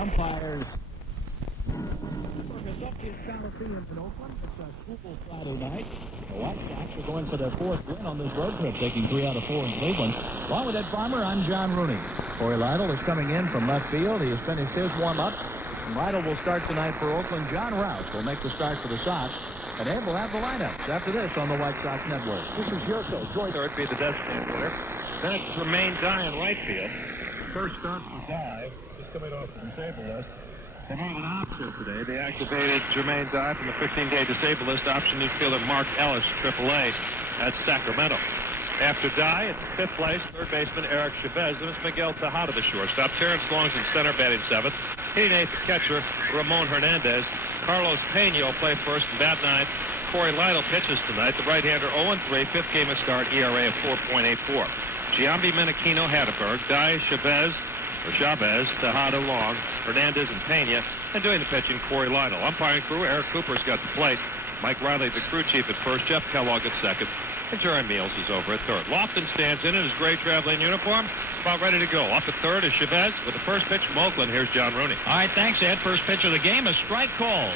Umpires. Philadelphia Coliseum in Oakland. It's a Super Friday night. The White Sox are going for their fourth win on this road trip, taking 3 out of 4 in Cleveland. Along with Ed Farmer, I'm John Rooney. Corey Lytle is coming in from left field. He has finished his warm-up. Lytle will start tonight for Oakland. John Rouse will make the start for the Sox. And Ed will have the lineups after this on the White Sox Network. This is Yurko. Joy third be the designated hitter. Then it's Jermaine Dye in right field. First start for Dye. Just coming off the disabled list. They have an option today. They activated Jermaine Dye from the 15-day disabled list. Option infielder Mark Ellis, AAA, at Sacramento. After Dye, at fifth place, third baseman Eric Chavez. Then it's Miguel Tejada, the shortstop. Terrence Long's in center, batting seventh. Hitting eighth, the catcher Ramon Hernandez. Carlos Pena will play first and bat ninth. Corey Lytle pitches tonight. The right-hander 0-3, fifth game of start, ERA of 4.84. Giambi, Menachino, Hatterberg, Dye, Chavez, Tejada, Long, Hernandez, and Pena. And doing the pitching, Corey Lytle. Umpiring crew, Eric Cooper's got the plate. Mike Riley, the crew chief, at first. Jeff Kellogg at second. And Jerry Meals is over at third. Lofton stands in his gray traveling uniform, about ready to go. Off at third is Chavez with the first pitch from Oakland. Here's John Rooney. All right, thanks, Ed. First pitch of the game, a strike called.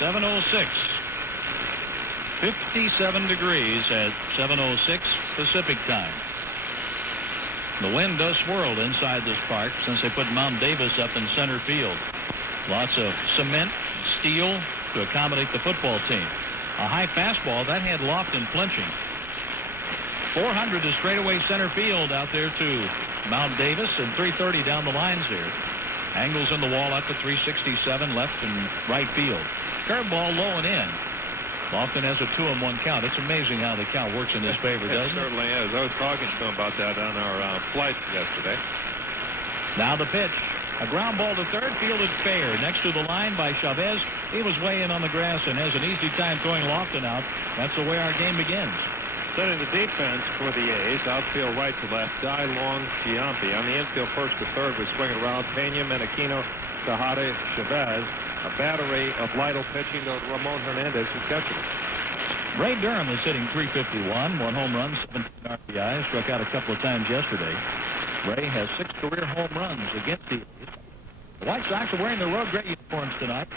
7:06. 57 degrees at 7:06 Pacific time. The wind does swirl inside this park since they put Mount Davis up in center field. Lots of cement, steel to accommodate the football team. A high fastball that had Lofton flinching. 400 to straightaway center field out there to Mount Davis, and 330 down the lines here. Angles in the wall up to 367 left and right field. Curveball low and in. Lofton has a 2-1 count. It's amazing how the count works in his favor, doesn't it? It certainly is. I was talking to him about that on our flight yesterday. Now the pitch. A ground ball to third, fielded fair. Next to the line by Chavez. He was way in on the grass and has an easy time throwing Lofton out. That's the way our game begins. Setting the defense for the A's. Outfield right to left. Dye, Long, Giambi. On the infield first to third, we swing it around. Pena, Menachino, Tejada, Chavez. A battery of Lytle pitching to Ramon Hernandez, who's catching it. Ray Durham is hitting .351, 1 home run, 17 RBIs, struck out a couple of times yesterday. Ray has 6 career home runs against the A's. The White Sox are wearing their road gray uniforms tonight.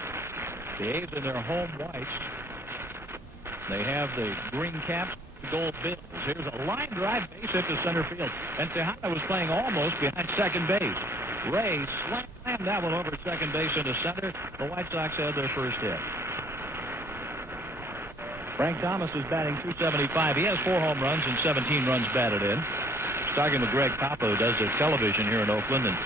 The A's in their home whites. They have the green caps, the gold bills. Here's a line drive base hit to center field. And Tejada was playing almost behind second base. Ray slammed that one over second base into center. The White Sox had their first hit. Frank Thomas is batting .275. He has 4 home runs and 17 runs batted in. Talking with Greg Papa, who does the television here in Oakland, and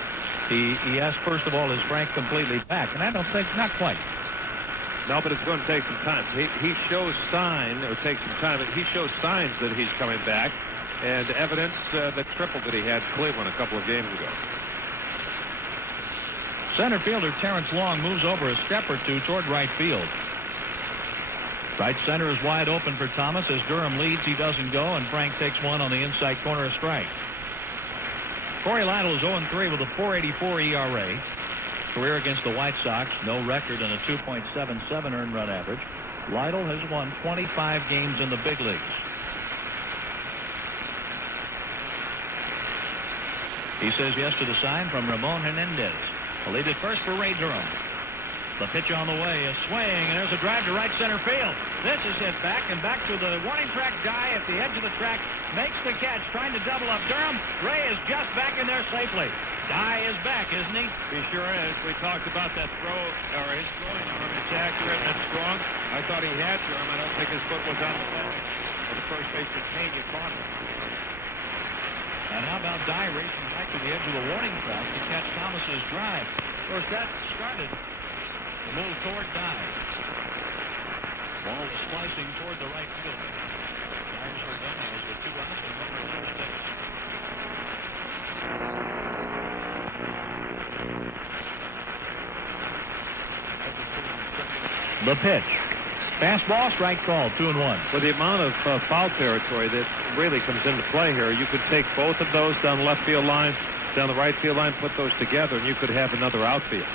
he asked, first of all, is Frank completely back? And I don't think, not quite. No, but it's going to take some time. He shows signs, or takes some time, but he shows signs that he's coming back, and evidence the triple that he had in Cleveland a couple of games ago. Center fielder Terrence Long moves over a step or two toward right field. Right center is wide open for Thomas. As Durham leads, he doesn't go, and Frank takes one on the inside corner, a strike. Corey Lytle is 0-3 with a .484 ERA. Career against the White Sox, no record, and a 2.77 earned run average. Lytle has won 25 games in the big leagues. He says yes to the sign from Ramon Hernandez. A lead at first for Ray Durham. The pitch on the way, a swing, and there's a drive to right center field. This is hit back and back to the warning track. Dye at the edge of the track makes the catch, trying to double up Durham. Ray is just back in there safely. Dye is back, isn't he? He sure is. We talked about that throw, or his throwing arm. It's accurate and strong. I thought he had Durham. I don't think his foot was on the ball. The first baseman Pena caught him. And how about Dye racing back to the edge of the warning track to catch Thomas's drive? Of course, that started the move toward Dye. Ball slicing toward the right field. Dye's Ordonez with 2 runs and 1 run. The pitch. Fastball, strike called, 2-1. With the amount of foul territory that really comes into play here, you could take both of those down the left field line, down the right field line, put those together, and you could have another outfield.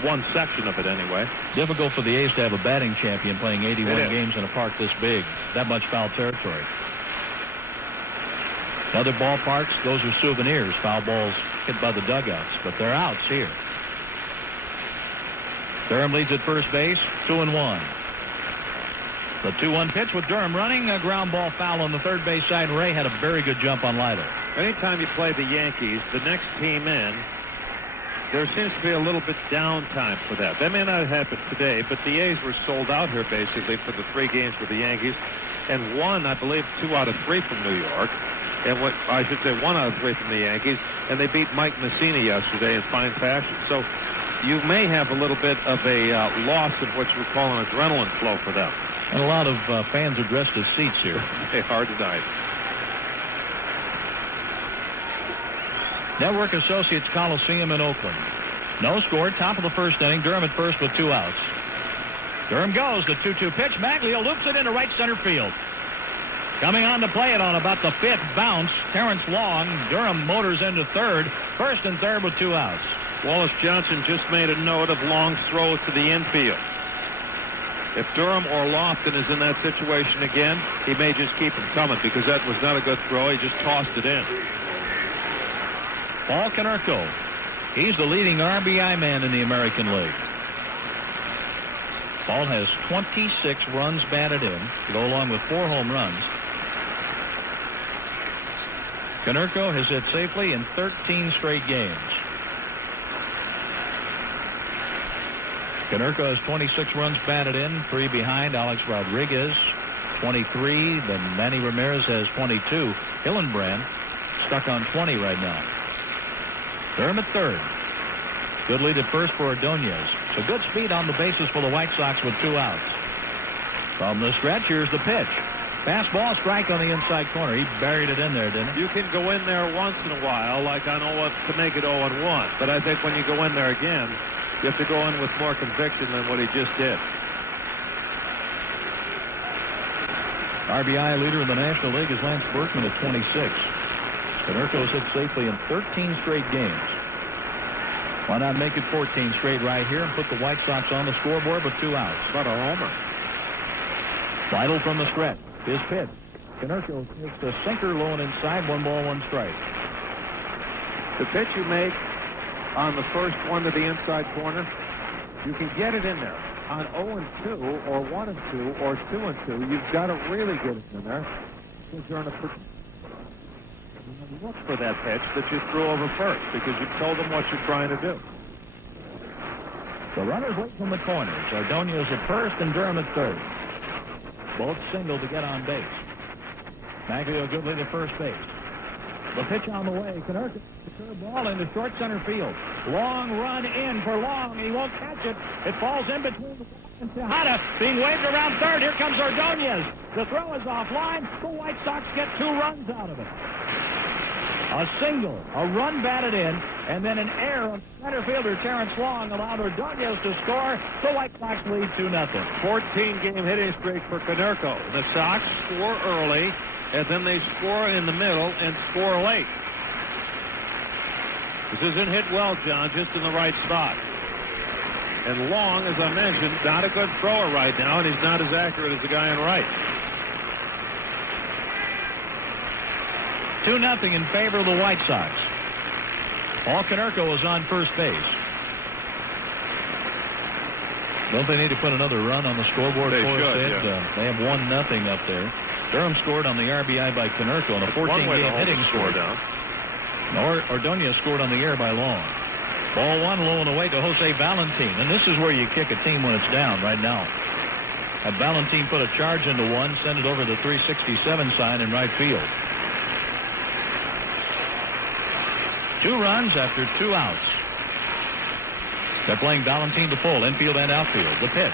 One section of it, anyway. Difficult for the A's to have a batting champion playing 81 games in a park this big. That much foul territory. Other ballparks, those are souvenirs. Foul balls hit by the dugouts, but they're outs here. Durham leads at first base, 2-1. The 2-1 pitch with Durham running. A ground ball foul on the third base side. Ray had a very good jump on Lytle. Anytime you play the Yankees, the next team in, there seems to be a little bit downtime for that. That may not happen today, but the A's were sold out here basically for the 3 games with the Yankees, and won, I believe, 2 out of 3 from New York, and what I should say 1 out of 3 from the Yankees, and they beat Mike Messina yesterday in fine fashion. So you may have a little bit of a loss of what you would call an adrenaline flow for them. And a lot of fans are dressed as seats here. Hard tonight. Network Associates Coliseum in Oakland. No score. Top of the first inning. Durham at first with 2 outs. Durham goes. The 2-2 pitch. Maglio loops it into right center field. Coming on to play it on about the 5th bounce. Terrence Long. Durham motors into third. First and third with 2 outs. Wallace Johnson just made a note of Long's throw to the infield. If Durham or Lofton is in that situation again, he may just keep him coming because that was not a good throw. He just tossed it in. Paul Konerko. He's the leading RBI man in the American League. Paul has 26 runs batted in to go along with 4 home runs. Konerko has hit safely in 13 straight games. Konerko has 26 runs batted in, 3 behind Alex Rodriguez, 23. Then Manny Ramirez has 22. Hillenbrand stuck on 20 right now. Durham at third. Good lead at first for Ordonez. So good speed on the bases for the White Sox with 2 outs. From the stretch, here's the pitch. Fastball strike on the inside corner. He buried it in there, didn't he? You can go in there once in a while, like I know what to make it 0-1. But I think when you go in there again, you have to go in with more conviction than what he just did. RBI leader in the National League is Lance Berkman at 26. Konerko's hit safely in 13 straight games. Why not make it 14 straight right here and put the White Sox on the scoreboard with 2 outs? What a homer. Lytle from the stretch. His pitch. Konerko hits the sinker low and inside. 1 ball, 1 strike. The pitch you make on the first one to the inside corner, you can get it in there. On 0-2 or 1-2 or 2-2, you've got to really get it in there because you're on a look for that pitch that you threw over first because you've told them what you're trying to do. The runners wait from the corners. Ordonez at first and Durham at third. Both single to get on base. Maglio good lead at first base. The pitch on the way. Konerko curve ball into short center field. Long run in for Long. He won't catch it. It falls in between the and Tejada being waved around third. Here comes Ordonez. The throw is offline. The White Sox get 2 runs out of it. A single, a run batted in, and then an error of center fielder Terrence Long allowed Ordonez to score. The White Sox lead 2-0. 14-game hitting streak for Konerko. The Sox score early, and then they score in the middle and score late. This isn't hit well, John, just in the right spot. And Long, as I mentioned, not a good thrower right now, and he's not as accurate as the guy on right. 2-0 in favor of the White Sox. Paul Konerko is on first base. Don't they need to put another run on the scoreboard? They for should, us? yeah. They have 1-0 up there. Durham scored on the RBI by Konerko on a 14-game hitting score. Down. Ordonez scored on the air by Long. Ball 1 low and away to Jose Valentin. And this is where you kick a team when it's down right now. Had Valentin put a charge into one, send it over the 367 sign in right field. 2 runs after 2 outs. They're playing Valentin to pull, infield and outfield. The pitch.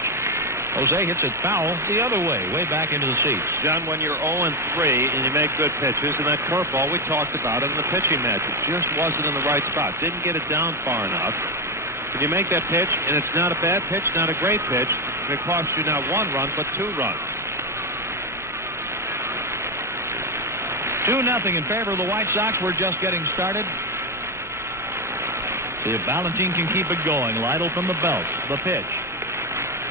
Jose hits it foul the other way back into the seats. John, when you're 0-3 and you make good pitches, and that curveball, we talked about it in the pitching match. It just wasn't in the right spot. Didn't get it down far enough. When you make that pitch, and it's not a bad pitch, not a great pitch, and it costs you not 1 run, but 2 runs. 2-0 in favor of the White Sox. We're just getting started. See if Valentin can keep it going. Lytle from the belt. The pitch.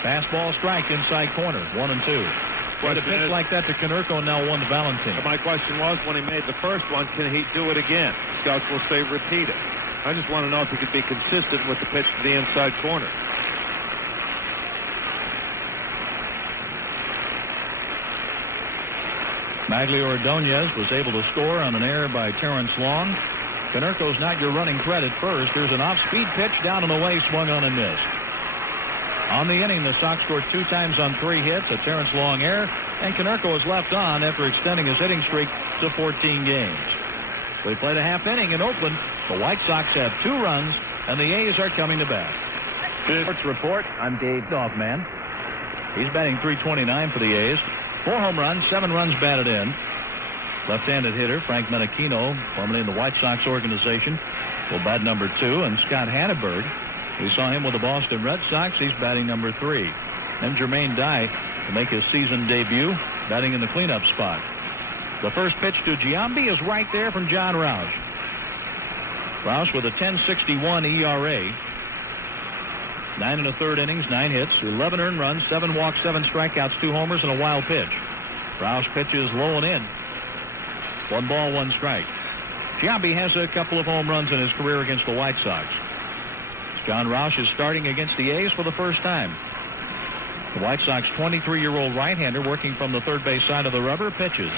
Fastball strike inside corner. 1-2. With a question pitch is, like that to Konerko, now one to Valentin. my question was, when he made the first one, can he do it again? Scouts will say repeat it. I just want to know if he could be consistent with the pitch to the inside corner. Maglio Ordonez was able to score on an error by Terrence Long. Konerko's not your running threat at first. There's an off-speed pitch down and away, swung on and missed. On the inning, the Sox scored 2 times on 3 hits, a Terrence Long error, and Konerko is left on after extending his hitting streak to 14 games. We played a half inning in Oakland. The White Sox have 2 runs, and the A's are coming to bat. Sports report. I'm Dave Doffman. He's batting .329 for the A's. 4 home runs, 7 runs batted in. Left-handed hitter Frank Menachino, formerly in the White Sox organization, will bat number 2. And Scott Hatteberg, we saw him with the Boston Red Sox. He's batting number 3. And Jermaine Dye to make his season debut, batting in the cleanup spot. The first pitch to Giambi is right there from John Roush. Roush with a 10.61 ERA. 9 1/3 innings, 9 hits, 11 earned runs, 7 walks, 7 strikeouts, 2 homers, and a wild pitch. Roush pitches low and in. 1 ball, 1 strike. Giambi has a couple of home runs in his career against the White Sox. John Roush is starting against the A's for the first time. The White Sox 23-year-old right-hander working from the third base side of the rubber pitches.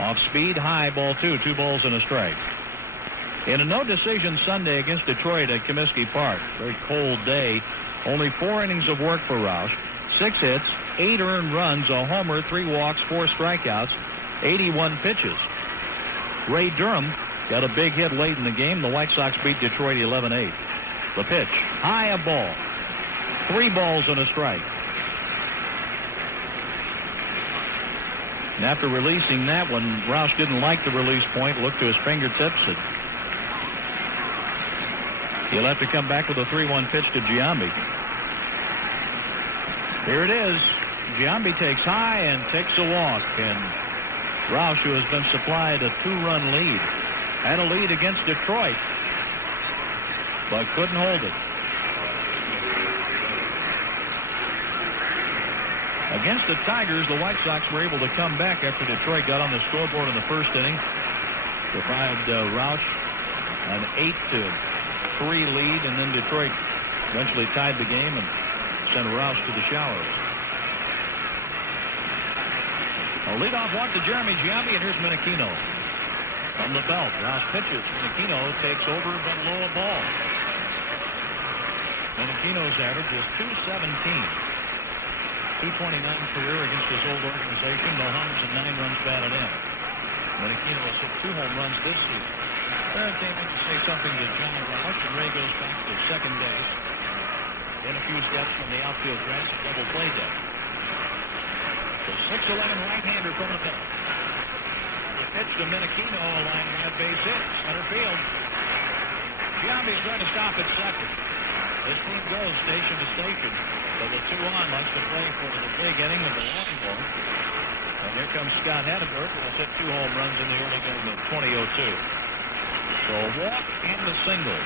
Off speed, high, ball 2, 2 balls and a strike. In a no-decision Sunday against Detroit at Comiskey Park, very cold day, only 4 innings of work for Roush, 6 hits, 8 earned runs, a homer, 3 walks, 4 strikeouts, 81 pitches. Ray Durham got a big hit late in the game. The White Sox beat Detroit 11-8. The pitch, high, a ball, 3 balls and a strike. And after releasing that one, Roush didn't like the release point, looked to his fingertips. He'll have to come back with a 3-1 pitch to Giambi. Here it is. Giambi takes high and takes a walk. And Roush, who has been supplied a 2-run lead, had a lead against Detroit, but couldn't hold it. Against the Tigers, the White Sox were able to come back after Detroit got on the scoreboard in the first inning. Provided Roush an 8-3 lead, and then Detroit eventually tied the game and sent Roush to the showers. A leadoff walk to Jeremy Giambi, and here's Menachino. From the belt, Roush pitches. Menachino takes over but low a ball. Menachino's average is .217. 229 career against his old organization. No homers and 9 runs batted in. Menachino has hit 2 home runs this season. Third came in to say something to John Roush, and Ray goes back to second base. In a few steps from the outfield grass, double play deck. The 6'11 right-hander from the belt. The pitch to Menachino, a line drive, base hit, center field. Giambi's trying to stop at second. This team goes station to station. So the 2-on likes to play for the big inning of the long ball. And here comes Scott Hatteberg, who has hit 2 home runs in the early game of 2002. So a walk and a single.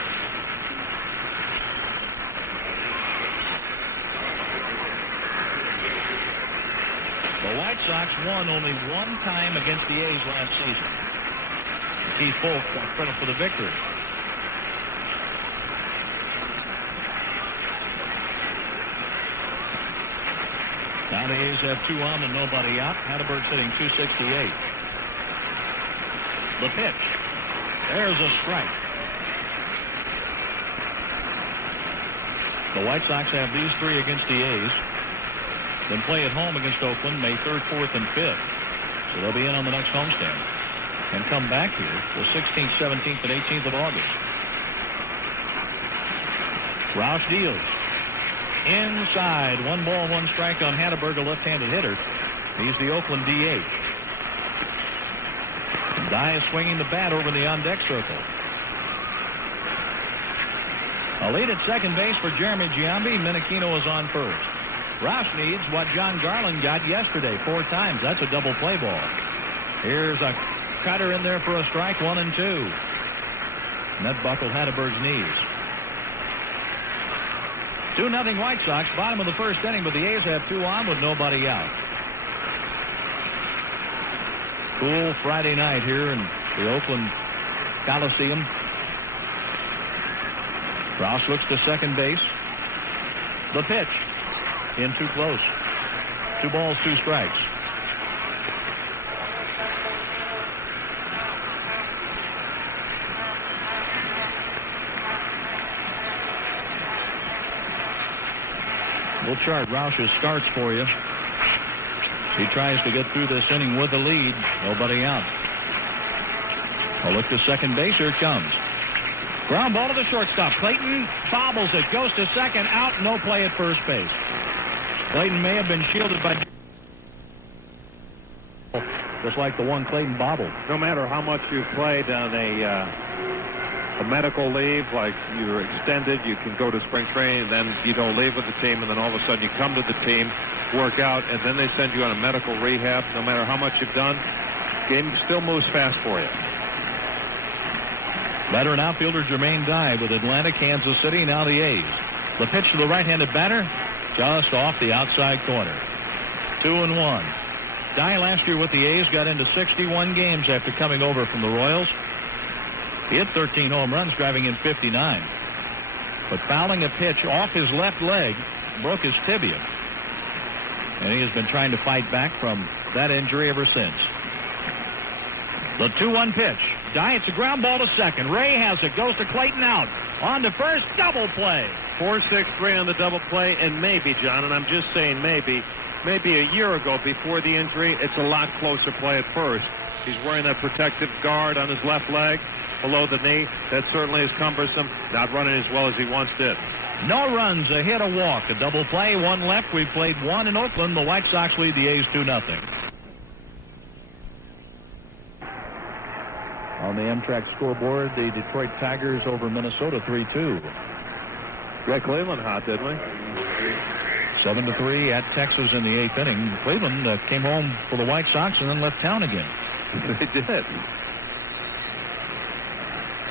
The White Sox won only 1 time against the A's last season. Keith Folk got credit for the victory. Now the A's have 2 on and nobody out. Hatteberg's hitting .268. The pitch. There's a strike. The White Sox have these 3 against the A's. Then play at home against Oakland May 3rd, 4th, and 5th. So they'll be in on the next homestand. And come back here the 16th, 17th, and 18th of August. Roush deals. Inside, 1 ball, 1 strike on Hatteberg, a left-handed hitter. He's the Oakland DH. Dye is swinging the bat over the on-deck circle. A lead at second base for Jeremy Giambi. Menachino is on first. Roush needs what John Garland got yesterday, 4 times. That's a double play ball. Here's a cutter in there for a strike, 1 and 2. And that buckled Hatteberg's knees. 2-0 White Sox, bottom of the first inning, but the A's have 2 on with nobody out. Cool Friday night here in the Oakland Coliseum. Rouse looks to second base. The pitch. In too close. 2 balls, 2 strikes. We'll chart Roush's starts for you. He tries to get through this inning with the lead. Nobody out. A look to second base. Here it comes. Ground ball to the shortstop. Clayton bobbles it. Goes to second. Out. No play at first base. Clayton may have been shielded by... just like the one Clayton bobbled. No matter how much you've played on a medical leave, like you're extended, you can go to spring training, and then you don't leave with the team, and then all of a sudden you come to the team, work out, and then they send you on a medical rehab. No matter how much you've done, game still moves fast for you. Veteran outfielder Jermaine Dye with Atlanta, Kansas City, now the A's. The pitch to the right-handed batter, just off the outside corner. 2-1. Dye last year with the A's got into 61 games after coming over from the Royals. He hit 13 home runs, driving in 59. But fouling a pitch off his left leg broke his tibia. And he has been trying to fight back from that injury ever since. The 2-1 pitch. Dye, it's a ground ball to second. Ray has it. Goes to Clayton out. On to first. Double play. 4-6-3 on the double play. And maybe, John, and I'm just saying maybe a year ago before the injury, it's a lot closer play at first. He's wearing that protective guard on his left leg below the knee. That certainly is cumbersome. Not running as well as he once did. No runs, a hit, a walk, a double play, 1 left. We played 1 in Oakland. The White Sox lead the A's 2-0. On the Amtrak scoreboard, the Detroit Tigers over Minnesota 3-2. Got Cleveland hot, didn't we? 7-3 at Texas in the 8th inning. Cleveland came home for the White Sox and then left town again. They did.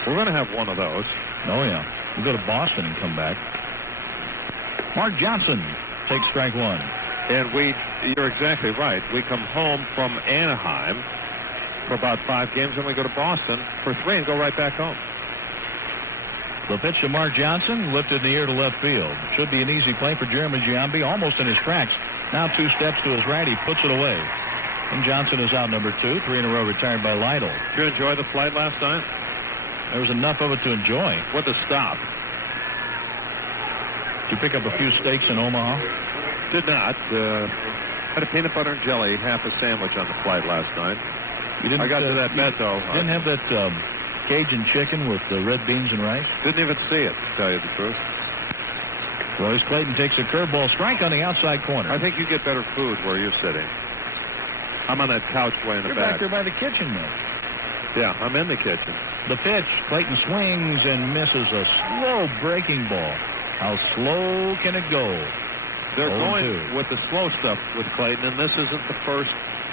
We're going to have one of those. Oh, yeah. We'll go to Boston and come back. Mark Johnson takes strike 1. And you're exactly right. We come home from Anaheim for about 5 games, and we go to Boston for 3 and go right back home. The pitch to Mark Johnson, lifted in the air to left field. Should be an easy play for Jeremy Giambi, almost in his tracks. Now 2 steps to his right, he puts it away. And Johnson is out number 2, 3 in a row retired by Lytle. Did you enjoy the flight last night? There was enough of it to enjoy. What a stop. Did you pick up a few steaks in Omaha? Did not. Had a peanut butter and jelly, half a sandwich on the flight last night. I got to that bed, though. Didn't have that Cajun chicken with the red beans and rice? Didn't even see it, to tell you the truth. Royce Clayton takes a curveball strike on the outside corner. I think you get better food where you're sitting. I'm on that couch way in the You're back. back there by the kitchen, though. Yeah, I'm in the kitchen. The pitch. Clayton swings and misses a slow breaking ball. How slow can it go? They're 0-2. going with the slow stuff with Clayton, and this isn't the first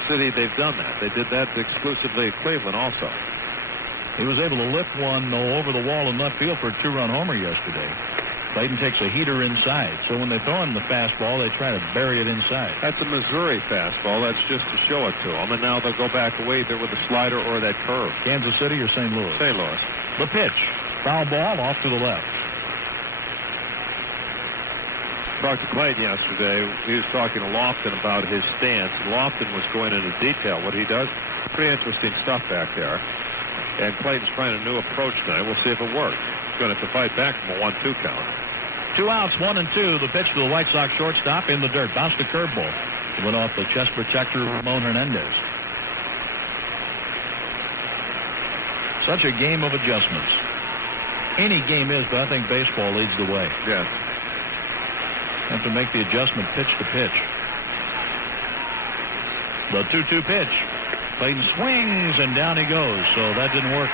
city they've done that. They did that exclusively at Cleveland also. He was able to lift one over the wall in left field for a 2-run homer yesterday. Clayton takes a heater inside, so when they throw him the fastball, they try to bury it inside. That's a Missouri fastball. That's just to show it to them, and now they'll go back away either with a slider or that curve. Kansas City or St. Louis? St. Louis. The pitch. Foul ball off to the left. Talked to Clayton yesterday. He was talking to Lofton about his stance. Lofton was going into detail what he does. Pretty interesting stuff back there. And Clayton's trying a new approach tonight. We'll see if it works. He's going to have to fight back from a 1-2 count. 2 outs, 1 and 2. The pitch to the White Sox shortstop in the dirt. Bounced a curveball. It went off the chest protector, Ramon Hernandez. Such a game of adjustments. Any game is, but I think baseball leads the way. Yeah. Have to make the adjustment pitch to pitch. The 2-2 pitch. Clayton swings, and down he goes. So that didn't work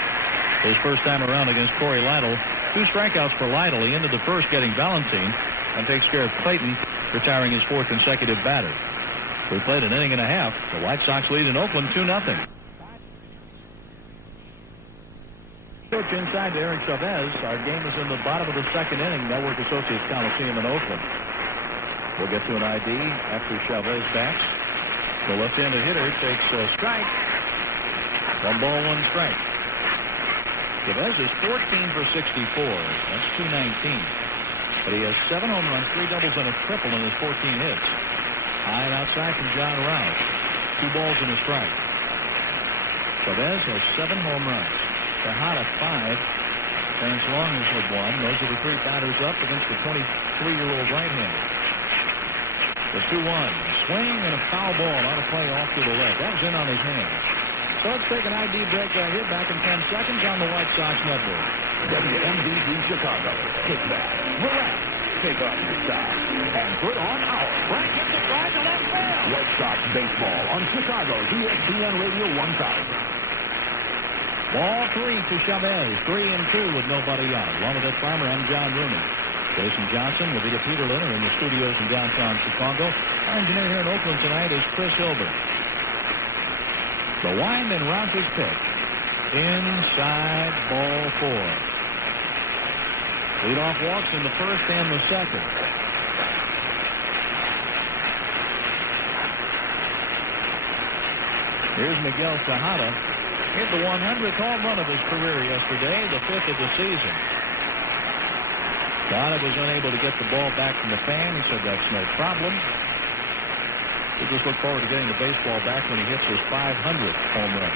his first time around against Corey Lytle. 2 strikeouts for Lytle. He ended the first getting Valentine and takes care of Clayton, retiring his 4th consecutive batter. We played an inning and a half. The White Sox lead in Oakland 2-0. Pitch inside to Eric Chavez. Our game is in the bottom of the 2nd inning. Network Associates Coliseum in Oakland. We'll get to an ID after Chavez bats. The left-handed hitter takes a strike. 1 ball, 1 strike. Chavez is 14 for 64. That's 219. But he has 7 home runs, 3 doubles, and a triple in his 14 hits. High and outside from John Rouse. 2 balls and a strike. Chavez has 7 home runs. Tejada 5. Vance Long is with 1. Those are the 3 batters up against the 23-year-old right-hander. The 2-1. Swing and a foul ball on a play off to the left. That was in on his hand. So let's take an ID break right here. Back in 10 seconds on the White Sox Network. WMVD Chicago. Kick back, relax, take off your socks, and put on our Frank gets it right to left field. White Sox baseball on Chicago's ESPN Radio 1000. Ball 3 to Chavez. 3-2 with nobody out. Along with Ed Farmer, I'm John Rooney. Jason Johnson will be at Peter Linner in the studios in downtown Chicago. Our engineer here in Oakland tonight is Chris Hilbert. The wind and routes his pitch. Inside, ball 4. Leadoff walks in the first and the second. Here's Miguel Tejada. Hit the 100th home run of his career yesterday, the 5th of the season. Tejada was unable to get the ball back from the fan. He said that's no problem. He just look forward to getting the baseball back when he hits his 500th home run.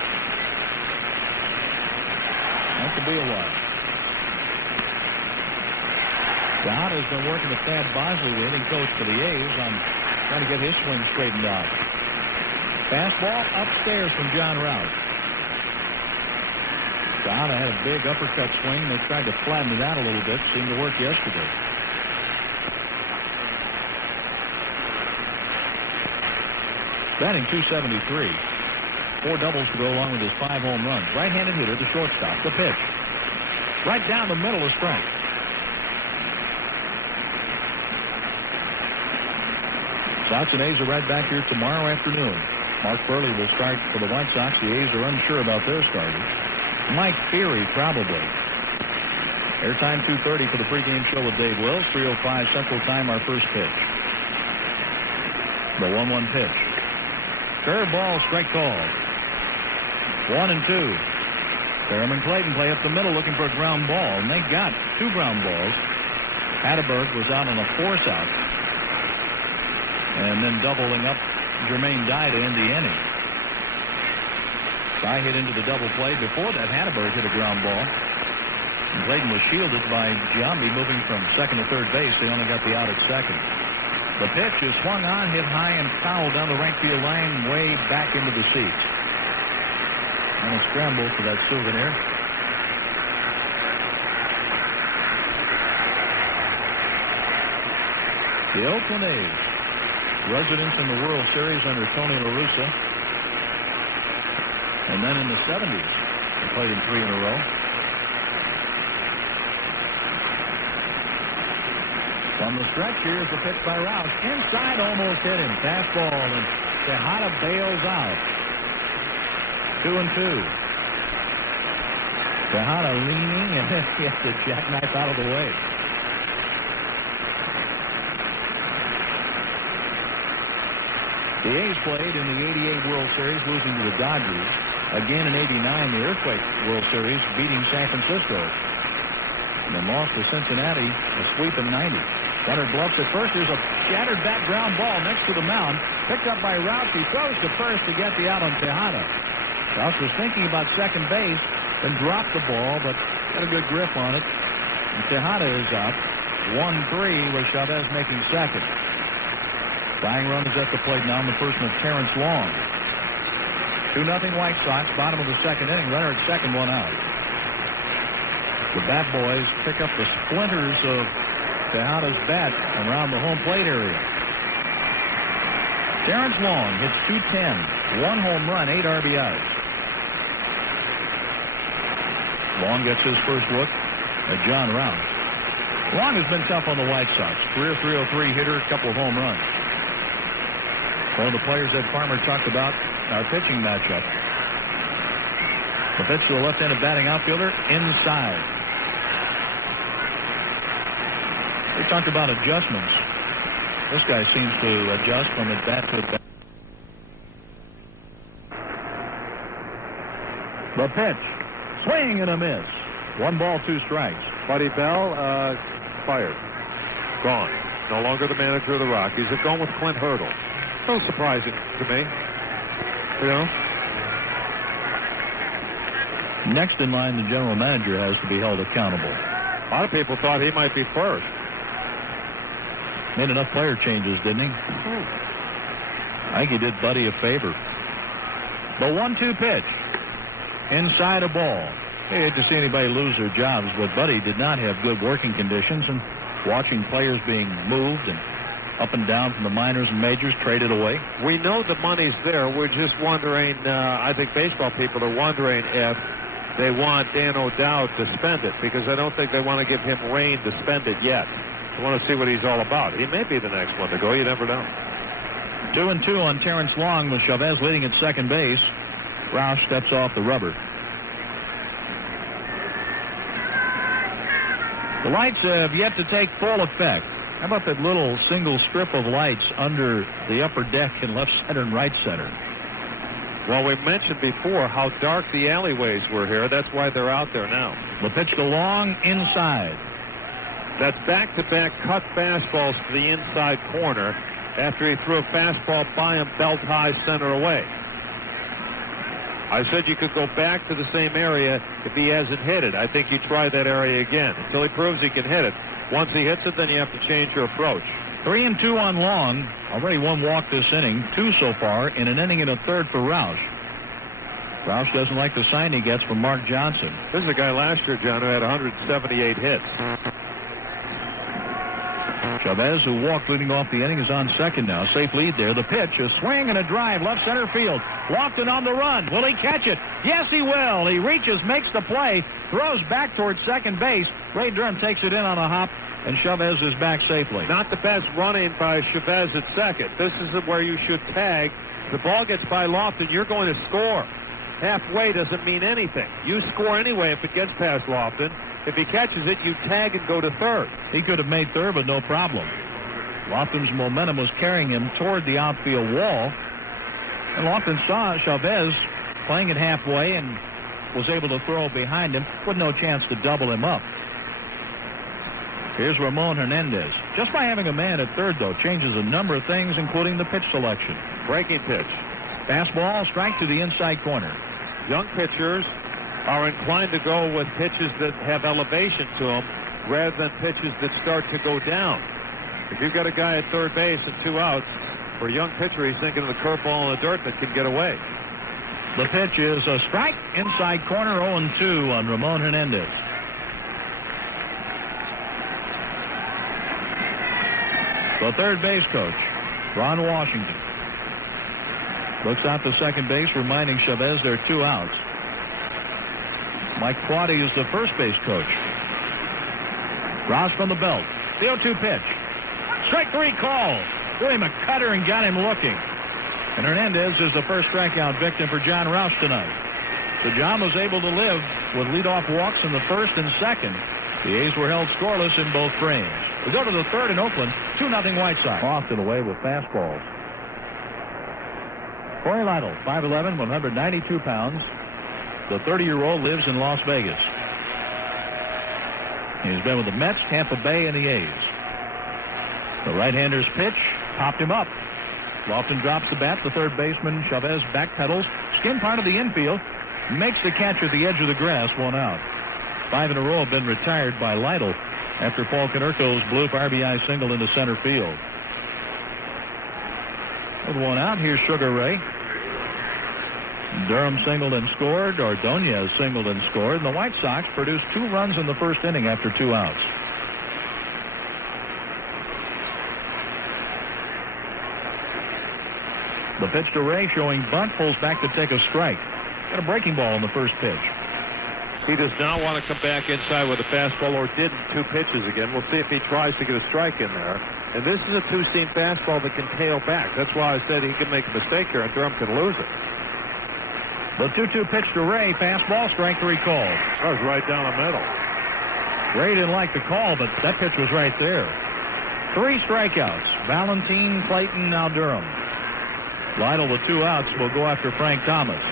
That could be a while. Tejada's been working with Thad Bosley, the hitting coach for the A's, on trying to get his swing straightened out. Fastball upstairs from John Rouse. Tejada had a big uppercut swing. They tried to flatten it out a little bit. Seemed to work yesterday. Batting .273. 4 doubles to go along with his 5 home runs. Right-handed hitter, the shortstop. The pitch. Right down the middle of strike. Sox and A's are right back here tomorrow afternoon. Mark Burley will start for the White Sox. The A's are unsure about their starters. Mike Feary, probably. Airtime 2:30 for the pregame show with Dave Wills. 3:05 Central Time, our first pitch. The 1-1 pitch. Curveball, strike call. 1-2. Fairham and Clayton play up the middle looking for a ground ball, and they got 2 ground balls. Hatterberg was out on a force out. And then doubling up Jermaine Dye to end the inning. Dye hit into the double play. Before that, Hatterberg hit a ground ball. And Clayton was shielded by Giambi moving from second to third base. They only got the out at second. The pitch is swung on, hit high and foul down the right field line, way back into the seats. And a scramble for that souvenir. The Oakland A's, residents in the World Series under Tony La Russa. And then in the 70s, they played in 3 in a row. From the stretch, here's the pitch by Rouse. Inside, almost hit him. Fastball, and Tejada bails out. 2-2. Tejada leaning, and then he has to jackknife out of the way. The A's played in the 88 World Series, losing to the Dodgers. Again in 89, the Earthquake World Series, beating San Francisco. And then lost to Cincinnati, a sweep in 90. Runner bluffs at first. Here's a shattered back ground ball next to the mound. Picked up by Rouse. He throws to first to get the out on Tejada. Rouse was thinking about second base, then dropped the ball, but got a good grip on it. And Tejada is out. 1-3 with Chavez making second. Tying run is at the plate now in the person of Terrence Long. 2-0 White Sox, bottom of the second inning. Runner at second, 1 out. The Bat Boys pick up the splinters of Tejada's bat around the home plate area. Terrence Long hits .210, 1 home run, 8 RBIs. Long gets his first look at John Rouse. Long has been tough on the White Sox. Career .303 hitter, a couple of home runs. One of the players that Farmer talked about our pitching matchup. The pitch to a left-handed batting outfielder inside. They talked about adjustments. This guy seems to adjust from his bat to bat. The pitch. Swing and a miss. 1 ball, 2 strikes. Buddy Bell, fired. Gone. No longer the manager of the Rockies. They've gone with Clint Hurdle. So surprising to me. You know? Next in line, the general manager has to be held accountable. A lot of people thought he might be first. Made enough player changes, didn't he? I think he did Buddy a favor. The 1-2 pitch. Inside a ball. You hate to see anybody lose their jobs, but Buddy did not have good working conditions, and watching players being moved and up and down from the minors and majors, traded away. We know the money's there. We're just wondering, I think baseball people are wondering if they want Dan O'Dowd to spend it, because I don't think they want to give him rein to spend it yet. They want to see what he's all about. He may be the next one to go. You never know. 2-2 on Terrence Long with Chavez leading at second base. Roush steps off the rubber. The lights have yet to take full effect. How about that little single strip of lights under the upper deck in left center and right center? Well, we mentioned before how dark the alleyways were here. That's why they're out there now. The pitch to Long inside. That's back-to-back cut fastballs to the inside corner after he threw a fastball by him, belt high, center away. I said you could go back to the same area if he hasn't hit it. I think you try that area again until he proves he can hit it. Once he hits it, then you have to change your approach. 3-2 on Long. Already 1 walk this inning, 2 so far, in an inning and a third for Roush. Roush doesn't like the sign he gets from Mark Johnson. This is a guy last year, John, who had 178 hits. Chavez, who walked leading off the inning, is on second now. Safe lead there. The pitch, a swing and a drive, left center field. Lofton on the run. Will he catch it? Yes, he will. He reaches, makes the play, throws back towards second base. Ray Durham takes it in on a hop, and Chavez is back safely. Not the best running by Chavez at second. This is where you should tag. The ball gets by Lofton, you're going to score. Halfway doesn't mean anything. You score anyway if it gets past Lofton. If he catches it, you tag and go to third. He could have made third, but no problem. Lofton's momentum was carrying him toward the outfield wall. And Lofton saw Chavez playing it halfway and was able to throw behind him with no chance to double him up. Here's Ramon Hernandez. Just by having a man at third, though, changes a number of things, including the pitch selection. Breaking pitch. Fastball, strike to the inside corner. Young pitchers are inclined to go with pitches that have elevation to them rather than pitches that start to go down. If you've got a guy at third base and 2 outs, for a young pitcher, he's thinking of the curveball in the dirt that can get away. The pitch is a strike, inside corner, 0-2 on Ramon Hernandez. The third base coach, Ron Washington, looks out to second base, reminding Chavez there are 2 outs. Mike Quaddy is the first base coach. Rouse from the belt. The 0-2 pitch. Strike 3 call. Threw him a cutter and got him looking. And Hernandez is the first strikeout victim for John Roush tonight. So John was able to live with leadoff walks in the first and second. The A's were held scoreless in both frames. We go to the third in Oakland. 2-0 White Sox. Off and away with fastballs. Corey Lytle, 5'11", 192 pounds. The 30-year-old lives in Las Vegas. He's been with the Mets, Tampa Bay, and the A's. The right-hander's pitch popped him up. Lofton drops the bat. The third baseman, Chavez, backpedals. Skin part of the infield. Makes the catch at the edge of the grass. 1 out. 5 in a row have been retired by Lytle after Paul Konerko's bloop RBI single into center field. With 1 out, here's Sugar Ray. Durham singled and scored. Ordonez singled and scored. And the White Sox produced 2 runs in the first inning after 2 outs. The pitch to Ray showing bunt, pulls back to take a strike. Got a breaking ball on the first pitch. He does not want to come back inside with a fastball, or didn't 2 pitches again. We'll see if he tries to get a strike in there. And this is a 2-seam fastball that can tail back. That's why I said he can make a mistake here and Durham can lose it. The 2-2 pitch to Ray. Fastball, strike 3 call. That was right down the middle. Ray didn't like the call, but that pitch was right there. 3 strikeouts. Valentin, Clayton, now Durham. Lytle with 2 outs will go after Frank Thomas.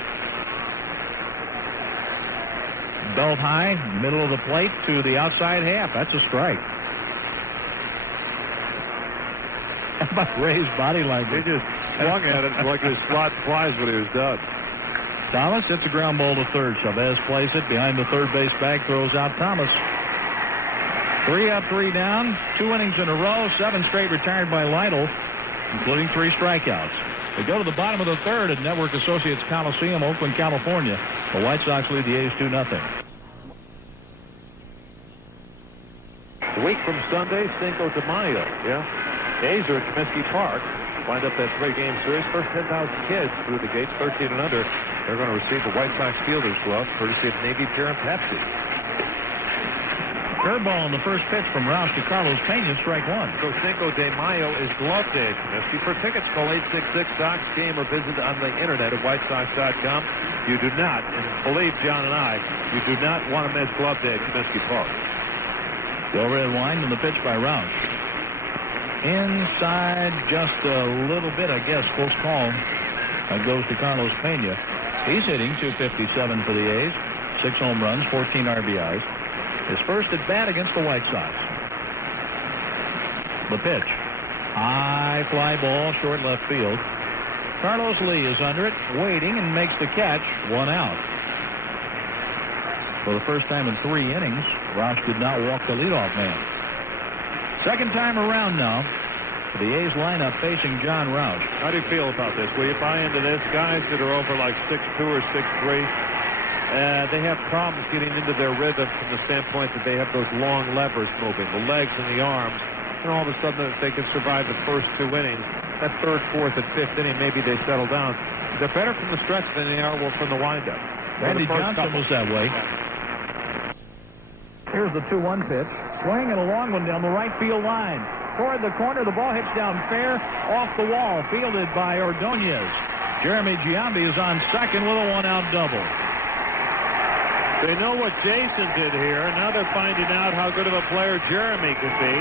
belt high, middle of the plate to the outside half. That's a strike. How about Ray's body language? He just swung at it like his slot flies when he was done. Thomas hits a ground ball to third. Chavez plays it behind the third base bag, throws out Thomas. 3 up, 3 down, 2 innings in a row, 7 straight retired by Lytle, including 3 strikeouts. They go to the bottom of the third at Network Associates Coliseum, Oakland, California. The White Sox lead the A's 2-0. A week from Sunday, Cinco de Mayo. Yeah. A's are at Comiskey Park. Wind up that 3-game series. First 10,000 kids through the gates, 13 and under. They're going to receive the White Sox Fielder's Glove, courtesy of Navy Pier and Pepsi. Curveball on the first pitch from Roush to Carlos Pena, strike 1. So Cinco de Mayo is Glove Day at Comiskey. For tickets, call 866-SOX-GAME or visit on the internet at WhiteSox.com. You do not, and believe John and I, you do not want to miss Glove Day at Comiskey Park. The overhead wind and the pitch by Roush. Inside just a little bit, I guess. Close call. That goes to Carlos Pena. He's hitting .257 for the A's. 6 home runs, 14 RBIs. His first at bat against the White Sox. The pitch. High fly ball, short left field. Carlos Lee is under it, waiting, and makes the catch. 1 out. For the first time in 3 innings, Roush did not walk the leadoff man. Second time around now for the A's lineup facing John Roush. How do you feel about this? Will you buy into this? Guys that are over like 6'2 or 6'3, they have problems getting into their rhythm from the standpoint that they have those long levers moving, the legs and the arms. And all of a sudden, if they can survive the first 2 innings, that third, fourth, and fifth inning, maybe they settle down. They're better from the stretch than they are from the windup. Randy Johnson was that way. Here's the 2-1 pitch. Swing and a long one down the right field line. Toward the corner, the ball hits down fair, off the wall, fielded by Ordonez. Jeremy Giambi is on second with a 1-out double. They know what Jason did here, and now they're finding out how good of a player Jeremy can be.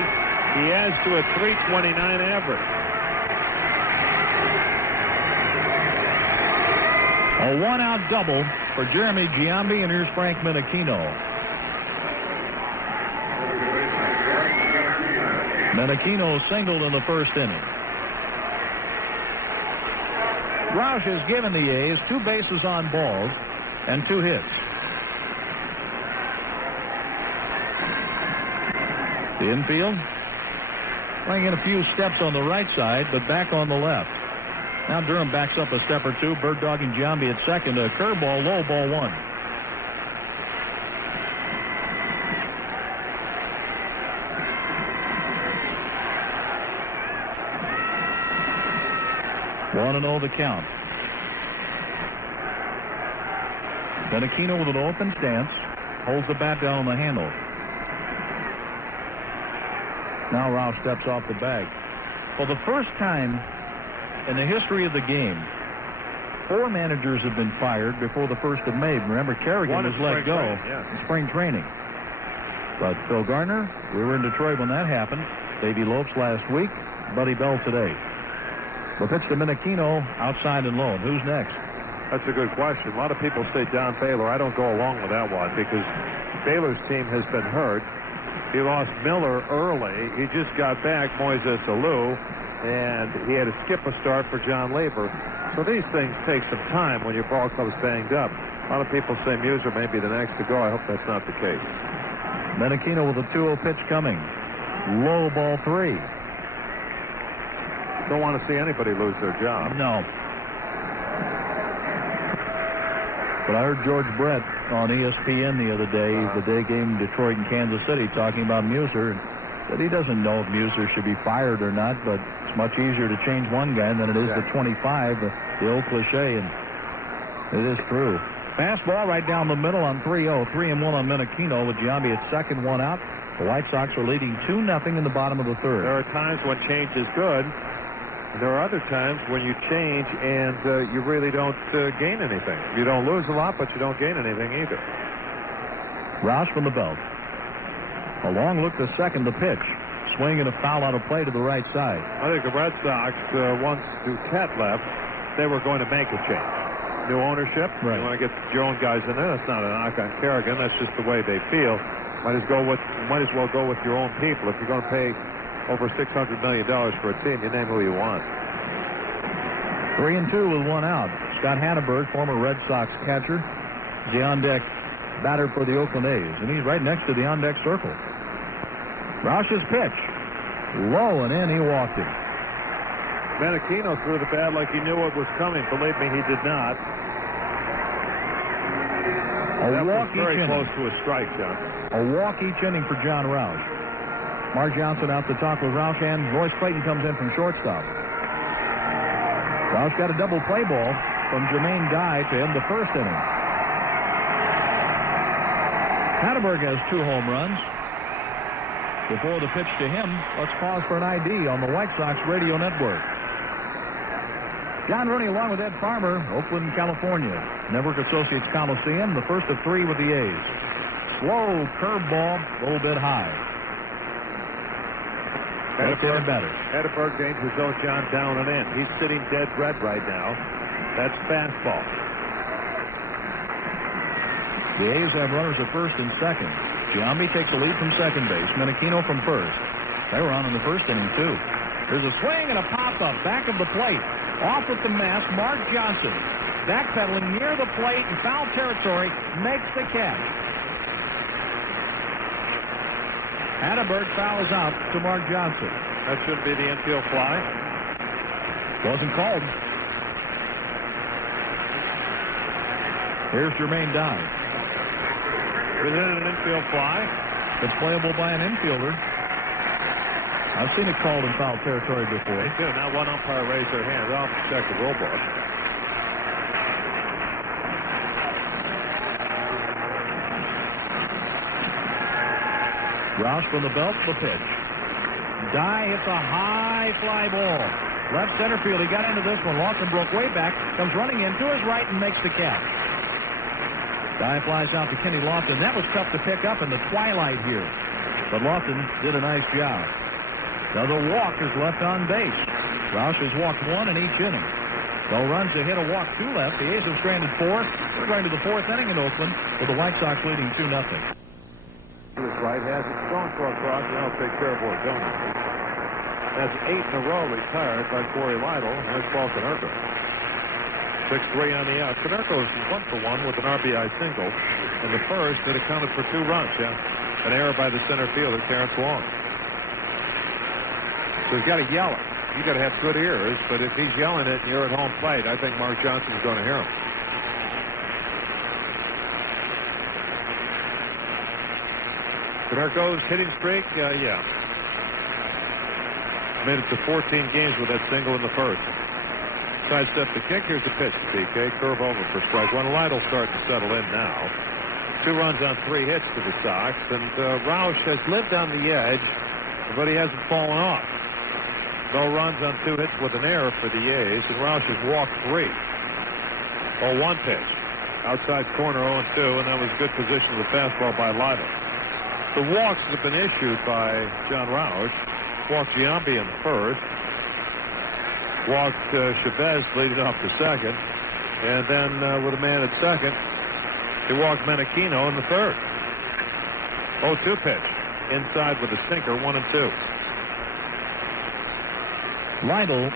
He adds to a .329 average. A 1-out double for Jeremy Giambi, and here's Frank Menachino. Menachino singled in the first inning. Roush has given the A's 2 bases on balls and 2 hits. The infield playing in a few steps on the right side, but back on the left. Now Durham backs up a step or 2. Bird dogging Giambi at second. A curveball, low, ball 1. One and 0 the count. Menachino with an open stance. Holds the bat down on the handle. Now Roush steps off the bag. For the first time in the history of the game, 4 managers have been fired before the 1st of May. Remember, Kerrigan was let go in spring training. But Phil Garner, we were in Detroit when that happened. Davey Lopes last week. Buddy Bell today. The pitch to Menachino, outside and low. Who's next? That's a good question. A lot of people say Don Baylor. I don't go along with that one because Baylor's team has been hurt. He lost Miller early. He just got back Moises Alou, and he had to skip a start for John Labor. So these things take some time when your ball club's banged up. A lot of people say Muser may be the next to go. I hope that's not the case. Menachino with a 2-0 pitch coming. Low, ball 3. Don't want to see anybody lose their job. No. But I heard George Brett on ESPN the other day, the day game Detroit and Kansas City, talking about Muser, and said he doesn't know if Muser should be fired or not, but it's much easier to change one guy than it is to 25, the old cliche, and it is true. Fastball right down the middle on 3-0, 3-1 on Menachino with Giambi at second, 1 out. The White Sox are leading 2-0 in the bottom of the third. There are times when change is good. There are other times when you change and you really don't gain anything. You don't lose a lot, but you don't gain anything either. Roush from the belt. A long look to second, the pitch. Swing and a foul out of play to the right side. I think the Red Sox, once Duquette left, they were going to make a change. new ownership. Right. You want to get your own guys in there. That's not a knock on Kerrigan. That's just the way they feel. Might as well go with your own people. If you're going to pay over $600 million for a team, you name who you want. 3-2 with one out. Scott Hanneberg, former Red Sox catcher, the on-deck batter for the Oakland A's, and he's right next to the on-deck circle. Roush's pitch, low and in. He walked it. Menachino threw the bat like he knew what was coming. Believe me, he did not. That was very close to a strike, John. A walk each inning for John Roush. Mark Johnson out to talk with Roush, and Royce Clayton comes in from shortstop. Roush got a double play ball from Jermaine Guy to end the first inning. Hatteberg has 2 home runs. Before the pitch to him, let's pause for an ID on the White Sox radio network. John Rooney along with Ed Farmer, Oakland, California. Network Associates Coliseum, the first of 3 with the A's. Slow curveball, a little bit high. Hatteberg gains his own John down and in. He's sitting dead red right now. That's fastball. The A's have runners at first and second. Giambi takes a lead from second base. Menachino from first. They were on in the first inning, too. There's a swing and a pop-up back of the plate. Off with the mask, Mark Johnson. Backpedaling near the plate in foul territory, makes the catch. Hatteberg fouls out to Mark Johnson. That should be the infield fly. Wasn't called. Here's Jermaine Dye. Was it an infield fly? It's playable by an infielder. I've seen it called in foul territory before. They do. Now one umpire raised their hands. I'll have to check the rule book. Roush from the belt, the pitch. Dye hits a high fly ball. Left center field. He got into this one. Lawson broke way back. Comes running in to his right and makes the catch. Dye flies out to Kenny Lawson. That was tough to pick up in the twilight here. But Lawson did a nice job. Another walk is left on base. Roush has walked 1 in each inning. No runs to hit, a walk, 2 left. The A's have stranded 4. We're going to the 4th inning in Oakland with the White Sox leading 2-0. His right has it thrown for a cross, and that'll take care of Ordonez. That's 8 in a row retired by Corey Lytle. There's Paul Konerko. 6-3 on the out. Konerko is 1-for-1 with an RBI single. In the first, it accounted for 2 runs. Yeah, an error by the center fielder, Terrence Long. So he's got to yell it. You've got to have good ears, but if he's yelling it and you're at home plate, I think Mark Johnson's going to hear him. Konerko's hitting streak, yeah. Made it to 14 games with that single in the first. Sidestep the kick. Here's the pitch to PK. Curve over for strike one. Lytle's starting to settle in now. 2 runs on 3 hits to the Sox, and Roush has lived on the edge, but he hasn't fallen off. No runs on 2 hits with an error for the A's, and Roush has walked 3. 0-1 pitch. Outside corner 0-2, and that was good position of the fastball by Lytle. The walks have been issued by John Roush. Walked Giambi in the first. Walked Chavez leading off the second. And then with a man at second, he walked Menachino in the third. 0-2 pitch. Inside with a sinker, 1-2. Lytle,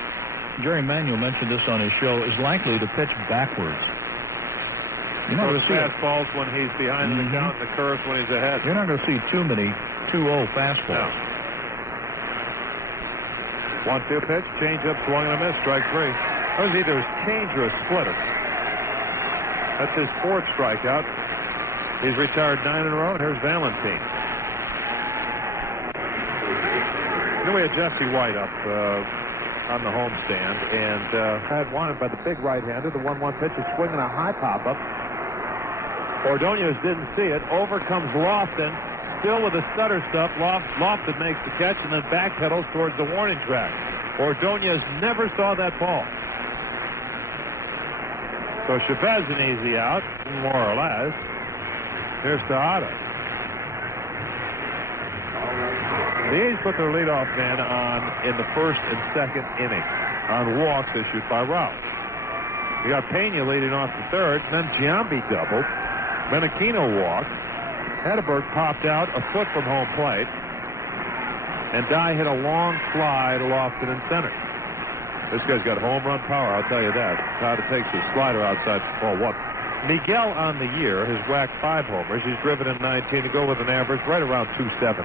Jerry Manuel mentioned this on his show, is likely to pitch backwards. You're not So going his to see fastballs when he's behind the count, and the curves when he's ahead. You're not going to see too many 2-0 fastballs. No. 1-2 pitch, change up, swung and a miss, strike 3. That was either his change or a splitter. That's his 4th strikeout. He's retired 9 in a row, and here's Valentine. You know, we had Jesse White up on the homestand, and had wanted by the big right-hander. The 1-1 pitch is swinging a high pop-up. Ordonez didn't see it. Over comes Lofton, still with the stutter stuff. Lofton makes the catch and then backpedals towards the warning track. Ordonez never saw that ball. So Chavez an easy out, more or less. Here's Tejada. The A's put their leadoff man on in the first and second inning on walks issued by Roush. You got Pena leading off the third. Then Giambi doubled. Menachino walked. Hedberg popped out a foot from home plate. And Dye hit a long fly to Lofton in center. This guy's got home run power, I'll tell you that. How it takes his slider outside ball one. Miguel on the year has whacked 5 homers. He's driven in 19 to go with an average right around 270.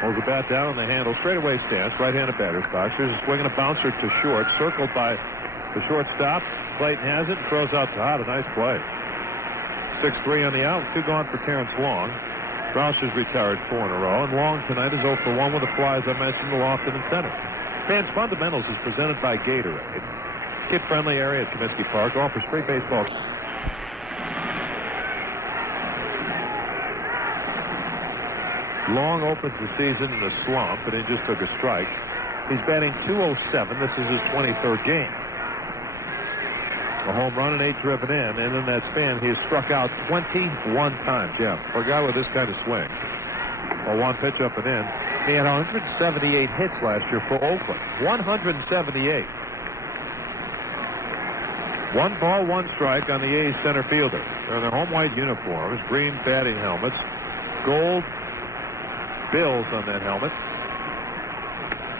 Holds the bat down on the handle, straightaway stance, right-handed batter's box. There's a swing and a bouncer to short, circled by the shortstop. Clayton has it and throws out to Hott. A nice play. 6-3 on the out, 2 gone for Terrence Long. Roush has retired 4 in a row, and Long tonight is 0 for 1 with a fly, as I mentioned, to Lofton in center. Fans Fundamentals is presented by Gatorade. Kid-friendly area at Comiskey Park offers free baseball. Long opens the season in a slump, and he just took a strike. He's batting .207. This is his 23rd game. A home run and 8 driven in, and in that span, he has struck out 21 times. Yeah, for a guy with this kind of swing. A 1 pitch up and in. He had 178 hits last year for Oakland. 178. 1 ball, 1 strike on the A's center fielder. They're in their home white uniforms, green batting helmets, gold bills on that helmet.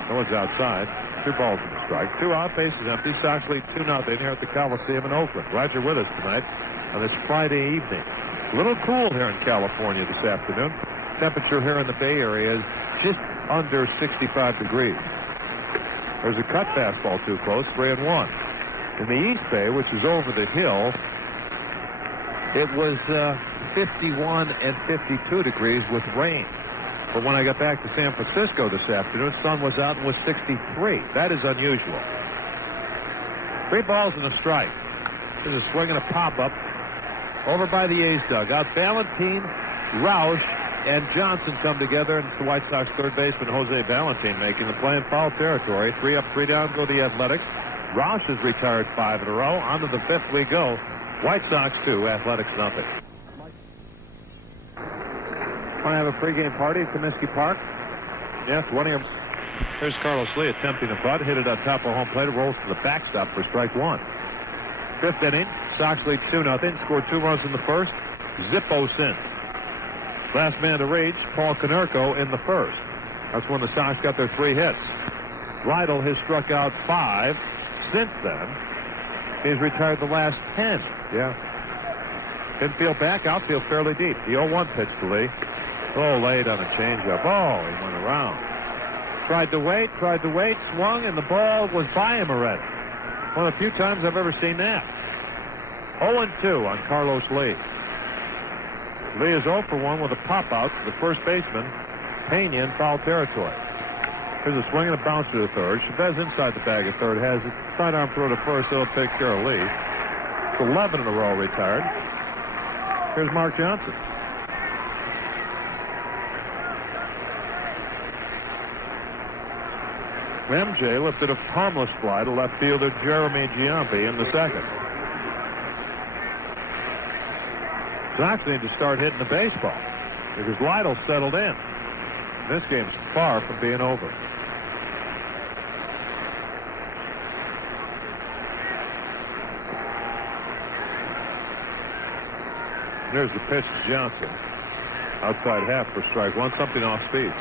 No one's outside. 2 balls and a strike. 2 out, bases empty. Sox lead 2-0 here at the Coliseum in Oakland. Glad you're with us tonight on this Friday evening. A little cool here in California this afternoon. Temperature here in the Bay Area is just under 65 degrees. There's a cut fastball too close, 3-1. In the East Bay, which is over the hill, it was 51 and 52 degrees with rain. But when I got back to San Francisco this afternoon, sun was out and was 63. That is unusual. 3 balls and a strike. There's a swing and a pop-up over by the A's dugout. Valentin, Roush, and Johnson come together, and it's the White Sox third baseman Jose Valentin making the play in foul territory. 3 up, 3 down go the Athletics. Roush has retired 5 in a row. On to the 5th we go. White Sox 2, Athletics nothing. Want to have a pregame party at Comiskey Park? Yes, one of your... Here's Carlos Lee attempting a butt. Hit it on top of home plate. It rolls to the backstop for strike 1. 5th inning. Sox lead 2-0. Scored 2 runs in the first. Zippo since. Last man to reach, Paul Konerko in the first. That's when the Sox got their 3 hits. Lytle has struck out 5 since then. He's retired the last 10. Yeah. Infield back, outfield fairly deep. The 0-1 pitch to Lee. Oh, late on a changeup. Oh, he went around. Tried to wait, swung, and the ball was by him already. One of the few times I've ever seen that. 0-2 on Carlos Lee. Lee is 0 for 1 with a pop-out to the first baseman, Pena, in foul territory. Here's a swing and a bounce to the third. Chavez inside the bag at third has it. Sidearm throw to first. He'll take care of Lee. It's 11 in a row retired. Here's Mark Johnson. MJ lifted a harmless fly to left fielder Jeremy Giambi in the second. Sox need to start hitting the baseball because Lytle settled in. This game's far from being over. There's the pitch to Johnson. Outside half for strike 1, something off speed.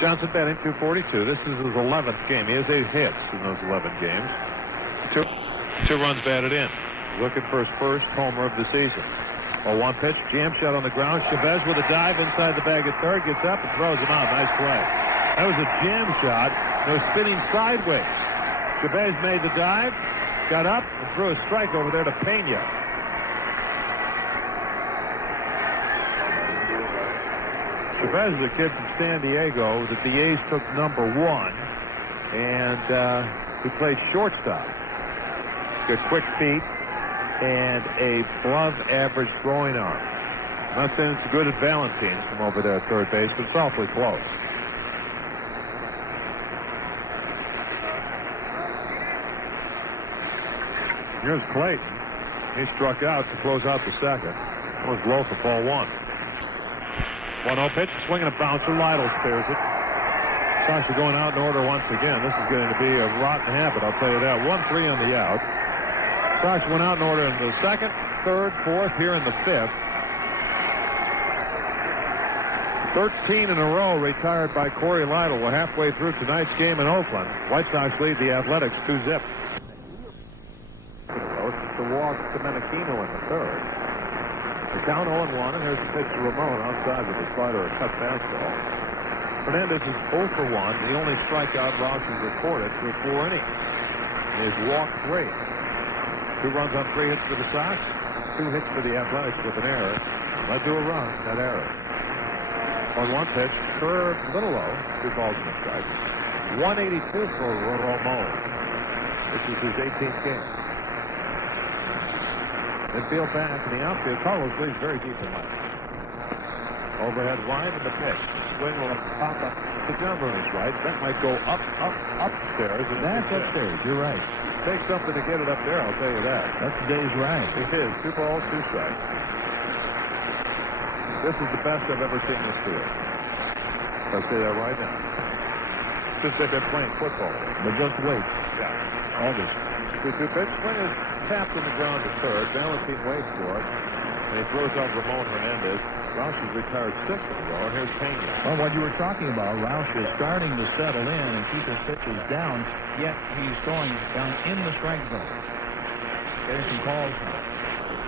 Johnson batting .242. This is his 11th game. He has 8 hits in those 11 games. Two runs batted in. Looking for his first homer of the season. 0-1 pitch, jam shot on the ground. Chavez with a dive inside the bag at third. Gets up and throws him out. Nice play. That was a jam shot. It was spinning sideways. Chavez made the dive, got up, and threw a strike over there to Pena. Chavez is a kid from San Diego that the A's took number 1, and he played shortstop. He's got quick feet and a above-average throwing arm. I'm not saying it's good at Valentin's from over there at third base, but it's awfully close. Here's Clayton. He struck out to close out the second. That was low for ball 1. 1-0 pitch, swing and a bouncer. Lytle spares it. Sox are going out in order once again. This is going to be a rotten habit, I'll tell you that. 1-3 on the out. Sox went out in order in the second, third, fourth, here in the fifth. 13 in a row retired by Corey Lytle. We're halfway through tonight's game in Oakland. White Sox lead the Athletics 2-0. The walk to Menachino in the third. The count 0-1, and here's the pitch to Ramon outside with a slider, a cut fastball. Fernandez is 0 for 1. The only strikeout Ross has recorded through 4 innings. And he's walked 3. 2 runs on 3 hits for the Sox. 2 hits for the Athletics with an error. Led to a run, that error. 1-1 pitch, curved, little low, 2 balls and a strike. 182 for Ramon. This is his 18th game. Infield back in the outfield. Carlos leads very deep in left. Overhead wide in the pitch. Swing will pop up to John Rooney's right. That might go upstairs. And That's upstairs. You're right. Takes something to get it up there, I'll tell you that. That's Dave's right. It is. 2 balls, 2 strikes. This is the best I've ever seen this field. I'll say that right now. Since they've been playing football. But just wait. Yeah. August. 2-2 pitch. Swing is tapped in the ground to third. Valentine waits for it. And he throws out Ramon Hernandez. Roush has retired 6 in a row. And here's Pena. Well, what you were talking about, Roush is starting to settle in and keep his pitches down, yet he's throwing down in the strike zone. Getting some calls now.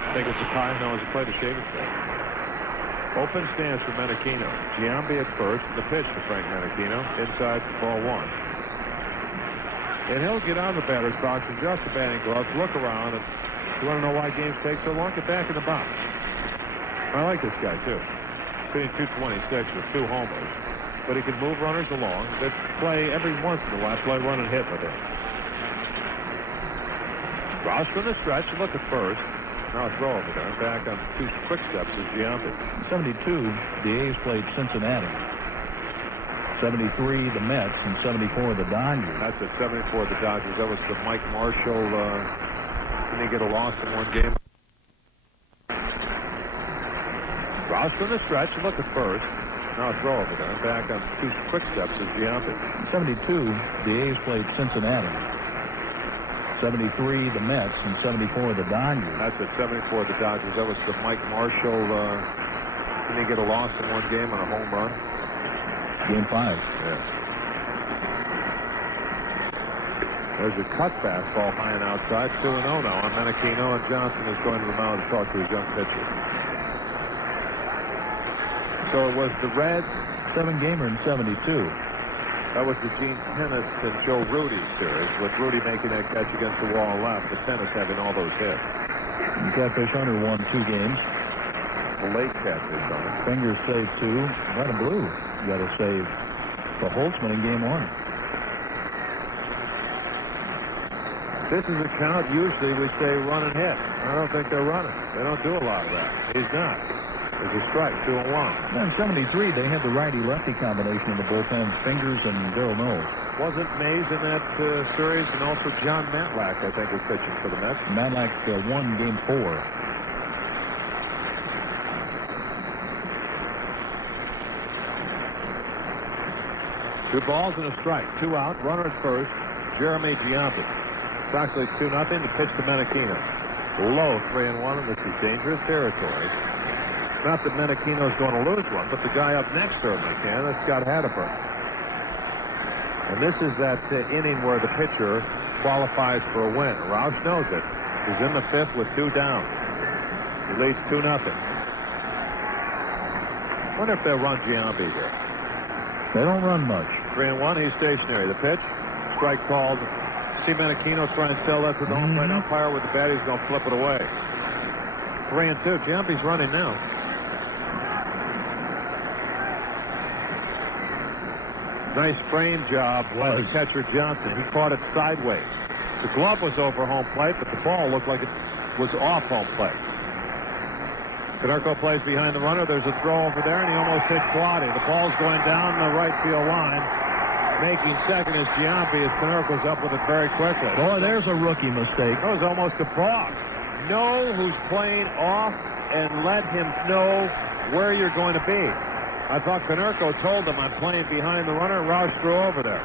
I think it's a tie. No, it's a play to shave his face. Open stance for Menachino. Giambi at first. The pitch to Frank Menachino. Inside for ball 1. And he'll get out of the batter's box, adjust the batting gloves, look around, and you want to know why games take so long? Get back in the box. I like this guy, too. Hitting .226 with 2 homers. But he can move runners along. They play every once in a while, play run and hit with him. Ross from the stretch, look at first. Now a throw over there. Back on 2 quick steps is Giambi. 72, the A's played Cincinnati. 73, the Mets, and 74, the Dodgers. That's at 74, the Dodgers. That was the Mike Marshall. Didn't he get a loss in one game? Ross from the stretch. Look at first. Now a throw over there. Back on 2 quick steps is Giambi. 72, the A's played Cincinnati. 73, the Mets, and 74, the Dodgers. That's at 74, the Dodgers. That was the Mike Marshall. Didn't he get a loss in one game on a home run? Game 5. Yeah. There's a cut fastball high and outside. 2-0 now on Menachino, and Johnson is going to the mound to talk to his young pitcher. So it was the Reds. 7-gamer in 72. That was the Gene Tennis and Joe Rudy series, with Rudy making that catch against the wall left, and Tennis having all those hits. And Catfish Hunter won 2 games. The late Catfish Hunter. Fingers saved 2. Red and blue. You got to save the Holtzman in game 1. This is a count. Usually we say run and hit. I don't think they're running. They don't do a lot of that. He's not. There's a strike, 2-1. In 73, they had the righty-lefty combination in the bullpen, Fingers and Daryl Knowles. Wasn't Mays in that series, and also John Matlack, I think, was pitching for the Mets. Matlack won game 4. 2 balls and a strike. 2 out. Runner at first. Jeremy Giambi. Sox lead 2-0. The pitch to Menachino. Low 3-1, and this is dangerous territory. Not that Menachino's going to lose one, but the guy up next certainly can. That's Scott Hatterberg. And this is that inning where the pitcher qualifies for a win. Roush knows it. He's in the 5th with 2 down. He leads 2-0. Wonder if they'll run Giambi here. They don't run much. 3-1, he's stationary. The pitch, strike called. See Menachino try and sell that to the home plate umpire with the bat. He's going to flip it away. 3-2. Giambi's running now. Nice frame job by the catcher Johnson. He caught it sideways. The glove was over home plate, but the ball looked like it was off home plate. Canerco plays behind the runner. There's a throw over there, and he almost hit Quaddy. The ball's going down the right field line. Making second is Giambi as Canerco's up with it very quickly. Boy, there's a rookie mistake. That was almost a balk. Know who's playing off and let him know where you're going to be. I thought Konerko told him I'm playing behind the runner, and Roush threw over there.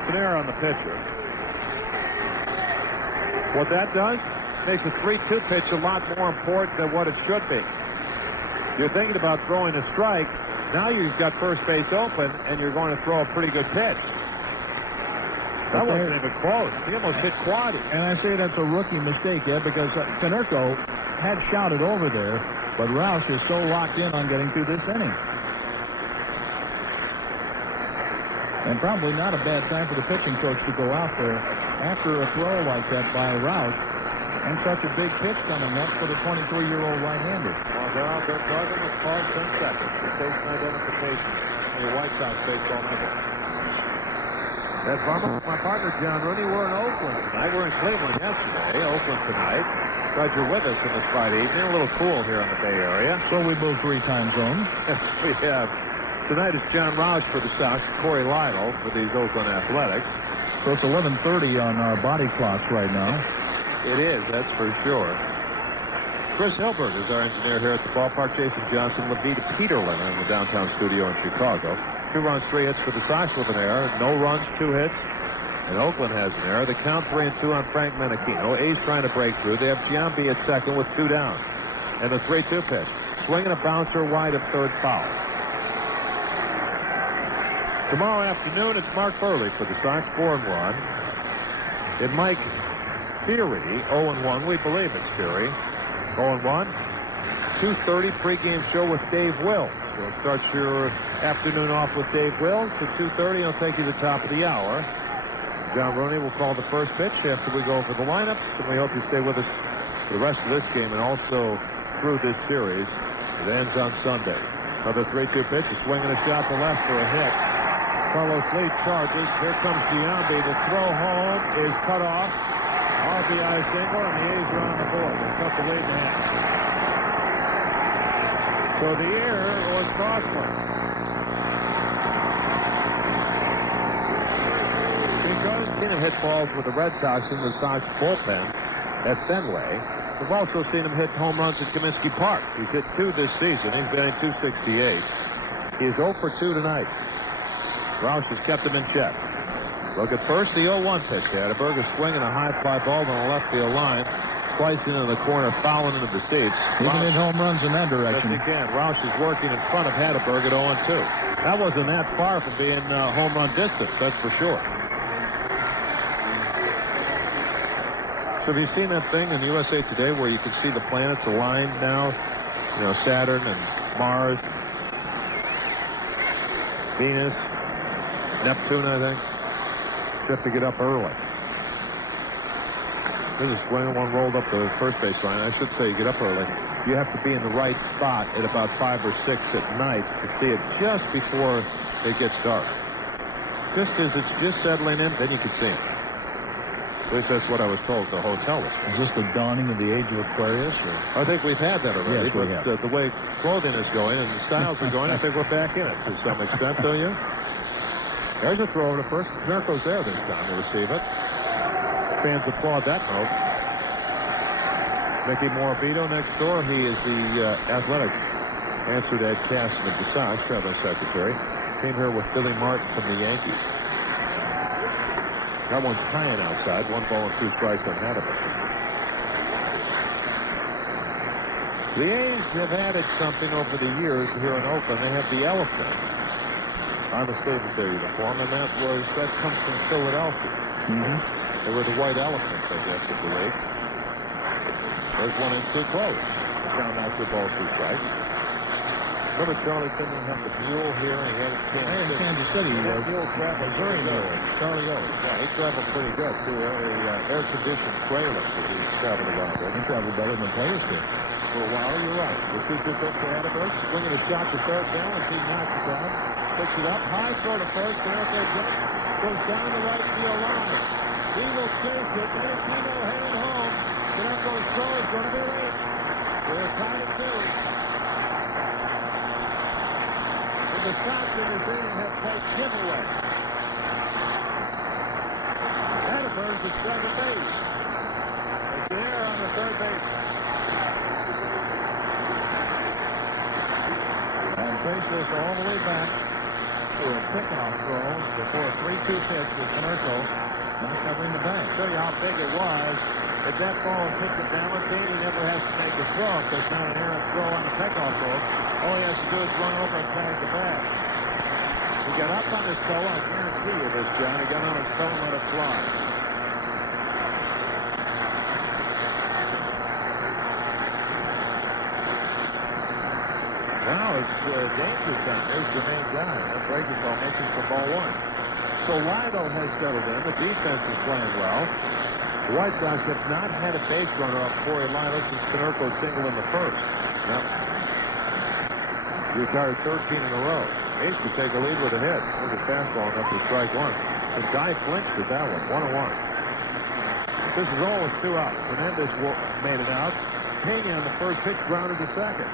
It's an error on the pitcher. What that does makes a 3-2 pitch a lot more important than what it should be. You're thinking about throwing a strike. Now you've got first base open, and you're going to throw a pretty good pitch. That wasn't even close. He almost hit Quaddy. And I say that's a rookie mistake, Ed, because Konerko had shouted over there, but Roush is so locked in on getting through this inning. And probably not a bad time for the pitching coach to go out there after a throw like that by Roush and such a big pitch coming up for the 23-year-old right-hander. Well, they're out there. Target was called 10 seconds. The station identification in your White Sox baseball number. That farmer, my partner John Rooney, we're in Oakland tonight. We're in Cleveland yesterday. Oakland tonight. Glad you're with us on this Friday evening. A little cool here in the Bay Area. So we move 3 time zones. Yes, we have. Tonight is John Roush for the Sox, Corey Lytle for these Oakland Athletics. So it's 11:30 on our body clocks right now. It is, that's for sure. Chris Hilbert is our engineer here at the ballpark. Jason Johnson, Levita Peterlin in the downtown studio in Chicago. 2 runs, 3 hits for the Sox with an error. No runs, 2 hits. And Oakland has an error. The count 3-2 on Frank Menachino. A's trying to break through. They have Giambi at second with 2 down. And the 3-2 pitch. Swinging a bouncer wide of third foul. Tomorrow afternoon, it's Mark Burley for the Sox, 4-1. And Mike Theory, 0-1. We believe it's Theory. 0-1. 2:30 pregame show with Dave Wills. So start your afternoon off with Dave Wills. At 2:30, he'll take you to the top of the hour. John Rooney will call the first pitch after we go over the lineups. And we hope you stay with us for the rest of this game and also through this series. It ends on Sunday. Another 3-2 pitch. A swing and a shot to left for a hit. Carlos Lee charges. Here comes Giambi. The throw home is cut off. RBI single, and the A's are on the board. They cut the lead in half. So the error was costly. Because Keenan hit balls with the Red Sox in the Sox bullpen at Fenway. We've also seen him hit home runs at Comiskey Park. He's hit 2 this season. He's batting .268. He is 0 for 2 tonight. Roush has kept him in check. Look at first, the 0-1 pitch. Hatterberg is swinging a high fly ball on the left field line. Slicing into the corner, fouling into the seats. He can hit home runs in that direction. Yes, he can. Roush is working in front of Hatterberg at 0-2. That wasn't that far from being home run distance, that's for sure. So have you seen that thing in USA Today where you can see the planets aligned now? You know, Saturn and Mars, Venus, Neptune, I think. You have to get up early. There's a swing and one rolled up the first base line. I should say you get up early. You have to be in the right spot at about 5 or 6 at night to see it just before it gets dark. Just as it's just settling in, then you can see it. At least that's what I was told at the hotel. Is this the dawning of the age of Aquarius? Or? I think we've had that already. Yes, we have. The way clothing is going and the styles are going, I think we're back in it to some extent, don't you? There's a throw over to first. Mirko's there this time to receive it. Fans applaud that move. Mickey Morabito next door. He is the athletic answer to Ed Casson of the Sox, traveling secretary. Came here with Billy Martin from the Yankees. That one's tying outside. 1 ball and 2 strikes on Hatterberg. The A's have added something over the years here in Oakland. They have the elephant on the state of their uniform, and that comes from Philadelphia. Mm-hmm. They were the white elephants, I guess, of the league. There's 1-2 close. Count now 2 balls, 2 strikes. Remember Charlie Tindall had the mule here, and he had it in Kansas City. That mule traveled very good. Charlie O. Yeah, he traveled pretty good, too. Air-conditioned trailer that he traveled around with. He traveled better than players did. For a while, you're right. The 2-2 pitch to Hatterberg. Swinging a shot to third down as he knocks it down. Picks it up. High throw to first. Down at their jump. Goes down the right field line. He will chase it. Menachino headed home. Konerko's throw is going to be late. They're tied at 2. The Sox in this inning have played giveaway. Hatterberg's at second base. It's there on the third base. trace this all the way back to a pickoff throw before a 3-2 pitch with Canerco not covering the bag. Show you how big it was. If that ball hits it down the field, he never has to make a throw. If there's not an errant throw on the pickoff throw, all he has to do is run over and tag the bag. He got up on his toe. I guarantee you this, John. He got on his toe and let it fly. Now it's danger time. There's the main guy. That breaking ball makes it for ball one. So Lido has settled in. The defense is playing well. The White Sox have not had a base runner up Corey Lido since Canerco singled in the first. Now, he retired 13 in a row. Ace could take a lead with a hit. There's a fastball enough to strike one. And Guy flinched at that one. 1-1. This is all with 2 outs. Hernandez made it out. Pena on the first pitch grounded to second.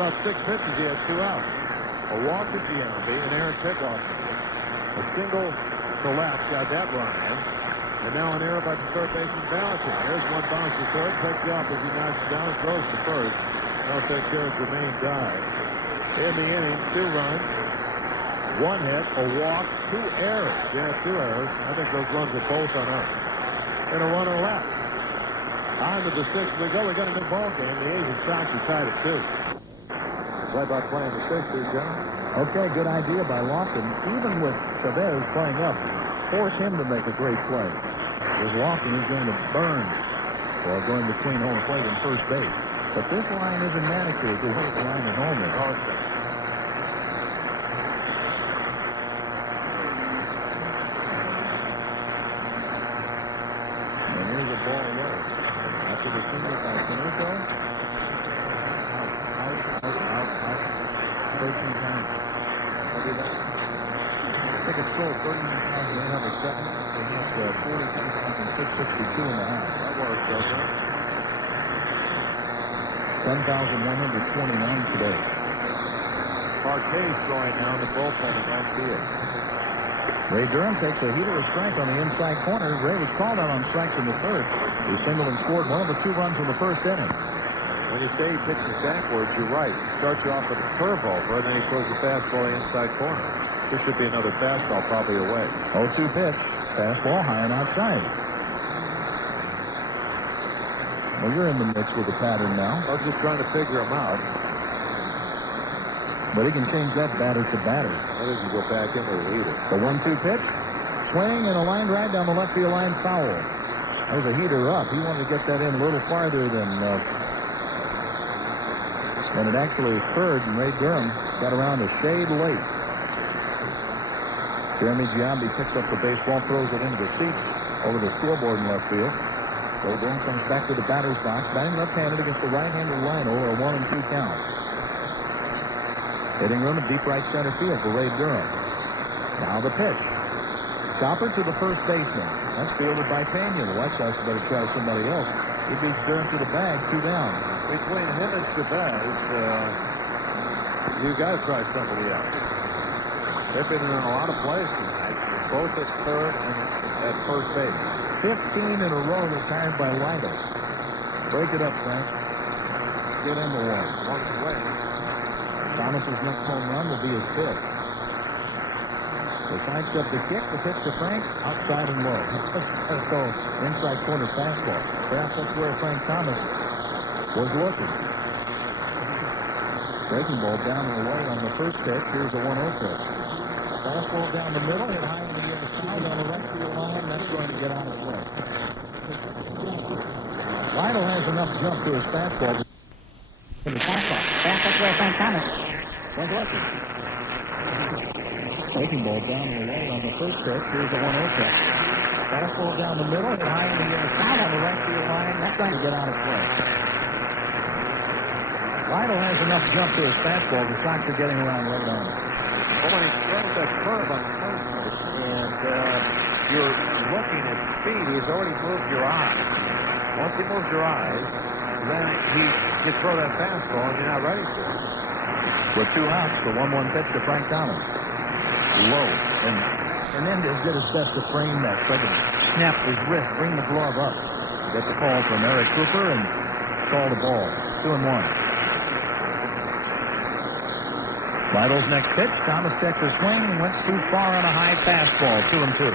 About 6 pitches, he had 2 outs. A walk to Giambi, an errant pickoff. A single to left, got that run in. And now an error by the third baseman Valentin. There's one bounce to third, picks up as he knocks down, throws to first. That'll take care of the main dive. In the inning, 2 runs, 1 hit, a walk, 2 errors. Yeah, 2 errors. I think those runs are both on us. And a runner left. On to the 6th we go. We got a new ball game. The A's and Sox are tied at 2. Play by play in the 6th here, John. Okay, good idea by Lofton. Even with Chavez playing up, force him to make a great play. Because Lofton is going to burn while going between home plate and first base. But this line isn't manicured the way the line at home is. And here's a ball away. After the single by Canerco. Out. 13 times. I think it's sold 39,807. They have 46,662 and a half. That works, doesn't it? 10,129 today. Parquet's throwing now in the bullpen at left field. Ray Durham takes a heater of strike on the inside corner. Ray was called out on strikes in the third. He singled and scored one of the 2 runs in the first inning. When you say he pitches backwards, you're right. He starts you off with a curve over, and then he throws the fastball the inside corner. This should be another fastball, probably away. 0-2 pitch. Fastball high and outside. Well, you're in the mix with the pattern now. I was just trying to figure him out. But he can change that batter to batter. I think you go back into the leader. The 1-2 pitch. Swing and a line drive down the left field line, foul. That was a heater up. He wanted to get that in a little farther than it actually occurred, and Ray Durham got around a shade late. Jeremy Giambi picks up the baseball, throws it into the seats over the scoreboard in left field. Ray Durham comes back to the batter's box, batting left-handed against the right-handed Lino, a 1-2 count. Hitting room at deep right center field for Ray Durham. Now the pitch. Chopper to the first baseman. That's fielded by Pena. The White Sox better try somebody else. He beats Durham to the bag, 2 down. Between him and Chavez, you got to try somebody else. They've been in a lot of plays tonight, both at third and at first base. 15 in a row retired by Lido. Break it up, Frank. Get into one. One away. Thomas's next home run will be his 5th. So sides up the kick, the pitch to Frank, outside and low. So inside corner fastball. Perhaps that's where Frank Thomas was looking. Breaking ball down and away on the first pitch. Here's a 1-0 pitch. Fastball down the middle, hit high in the air, fouled on the right field line. That's going to get out of play. Lionel has enough jump to his fastball. In the fastball. That's where Frank Thomas was looking. Breaking ball down and away on the first pitch. Here's a 1-0 pitch. Fastball down the middle, hit high in the air, fouled on the right field line. That's going to get out of play. Lionel has enough jump to his fastball. The Sox are getting around right on it. Well, when he throws that curve on the first pitch, and you're looking at speed, he's already moved your eyes. Once he moves your eyes, then you throw that fastball, and you're not ready for it. With 2 outs, the 1-1 pitch to Frank Thomas. Low. And Hernandez did his best to frame that. Tried to snap his wrist, bring the glove up. Get the call from Eric Cooper and call the ball. 2-1. Lytle's next pitch. Thomas checks his swing. Went too far on a high fastball. 2-2.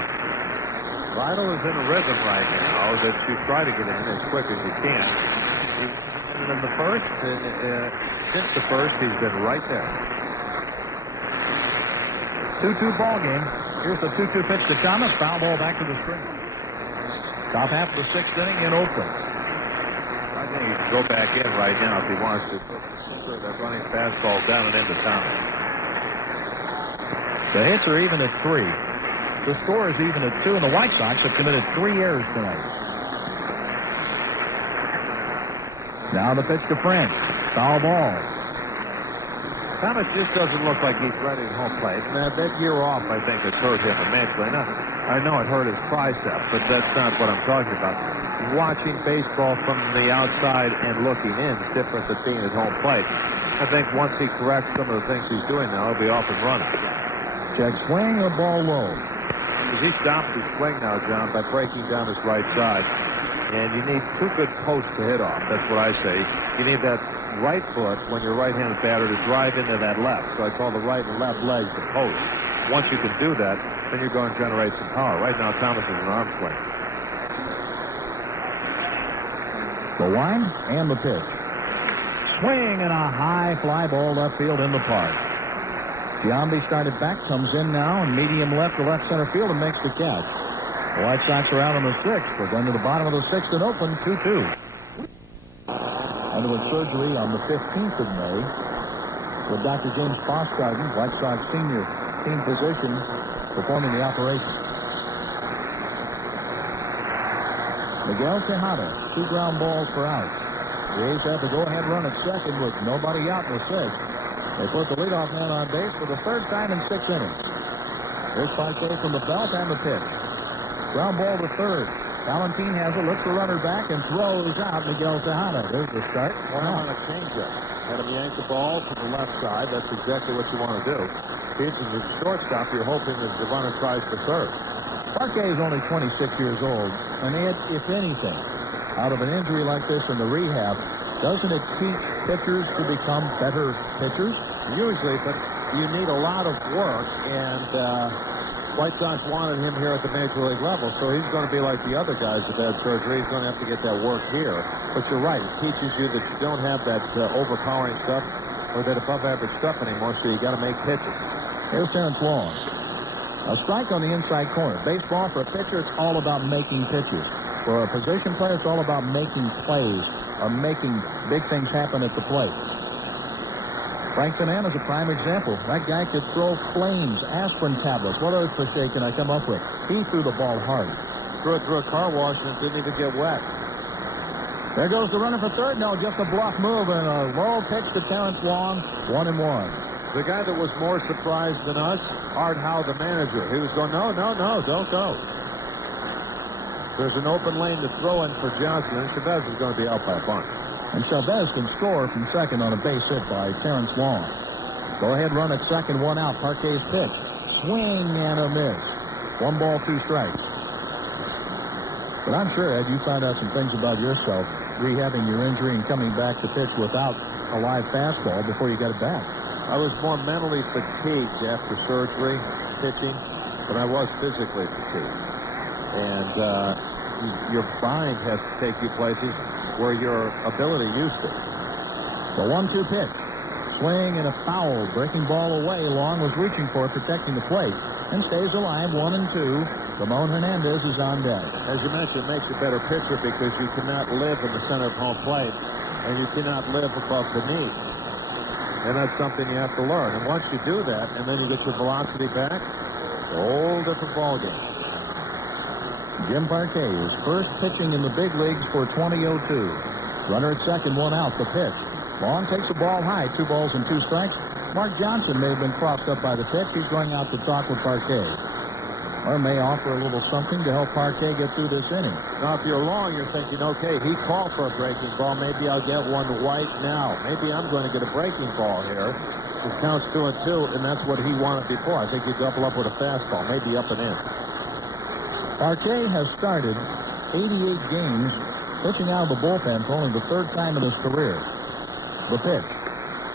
Lytle is in a rhythm right now that you try to get in as quick as you can. And in the first, since the first, he's been right there. 2-2 ball game. Here's a 2-2 pitch to Thomas. Foul ball back to the string. Top half of the sixth inning in Oakland. I think he can go back in right now if he wants to. Put that running fastball down and into Thomas. The hits are even at 3. The score is even at 2, and the White Sox have committed 3 errors tonight. Now the pitch to Frank. Foul ball. Thomas just doesn't look like he's ready at home plate. Now, that year off, I think, has hurt him immensely. Now, I know it hurt his tricep, but that's not what I'm talking about. Watching baseball from the outside and looking in is different than being at home plate. I think once he corrects some of the things he's doing now, he'll be off and running. Check swing, a ball low. Because he stops his swing now, John, by breaking down his right side. And you need 2 good posts to hit off. That's what I say. You need that right foot, when you're a right-handed batter, to drive into that left. So I call the right and left legs the post. Once you can do that, then you're going to generate some power. Right now, Thomas is an arm swing. The line and the pitch. Swing and a high fly ball left field in the park. Giambi started back, comes in now, and medium left to left center field and makes the catch. The White Sox are out on the 6th. We're going to the bottom of the 6th in Oakland, 2-2. Underwent surgery on the 15th of May with Dr. James Fosgarden, White Sox senior team physician, performing the operation. Miguel Tejada, 2 ground balls for outs. The A's have the go-ahead run at second with nobody out in the 6th. They put the leadoff man on base for the 3rd time in 6 innings. Here's Parquet from the belt and the pitch. Ground ball to 3rd. Valentin has it, looks the runner back, and throws out Miguel Tejada. There's the start. Wow. On a changeup. Had him yank the ball to the left side. That's exactly what you want to do. If he's a shortstop, you're hoping that the runner tries to third. Parquet is only 26 years old, and if anything, out of an injury like this in the rehab, doesn't it teach pitchers to become better pitchers? Usually, but you need a lot of work, and White Sox wanted him here at the major league level, so he's going to be like the other guys that had surgery. He's going to have to get that work here. But you're right. It teaches you that you don't have that overpowering stuff or that above-average stuff anymore, so you got to make pitches. Here's Terrence Long. A strike on the inside corner. Baseball, for a pitcher, it's all about making pitches. For a position player, it's all about making plays or making big things happen at the plate. Frank Fernandez is a prime example. That guy could throw flames, aspirin tablets. What other cliche can I come up with? He threw the ball hard. Threw it through a car wash and it didn't even get wet. There goes the runner for 3rd. No, just a bluff move and a low pitch to Terrence Long. 1-1. The guy that was more surprised than us, Art Howe, the manager. He was going, no, don't go. There's an open lane to throw in for Johnson, and Chavez is going to be out by a bunch. And Chavez can score from second on a base hit by Terrence Long. Go-ahead run at second, 1 out. Parquet's pitch. Swing and a miss. 1 ball, 2 strikes. But I'm sure, Ed, you found out some things about yourself, rehabbing your injury and coming back to pitch without a live fastball before you got it back. I was more mentally fatigued after surgery, pitching, than I was physically fatigued. And your mind has to take you places where your ability used to. The 1-2 pitch. Swing and a foul. Breaking ball away. Long was reaching for it, protecting the plate. And stays alive, 1-2. Ramon Hernandez is on deck. As you mentioned, it makes you a better pitcher because you cannot live in the center of home plate and you cannot live above the knee. And that's something you have to learn. And once you do that, and then you get your velocity back, it's a whole different ballgame. Jim Parquet is first pitching in the big leagues for 2002. Runner at second, 1 out. The pitch. Long takes the ball high. 2 balls and 2 strikes. Mark Johnson may have been crossed up by the pitch. He's going out to talk with Parquet. Or may offer a little something to help Parquet get through this inning. Now, if you're Long, you're thinking, okay, he called for a breaking ball. Maybe I'll get one right now. Maybe I'm going to get a breaking ball here. This counts 2-2, and that's what he wanted before. I think you double up with a fastball, maybe up and in. Parquet has started 88 games pitching out of the bullpen for only the 3rd time in his career. The pitch.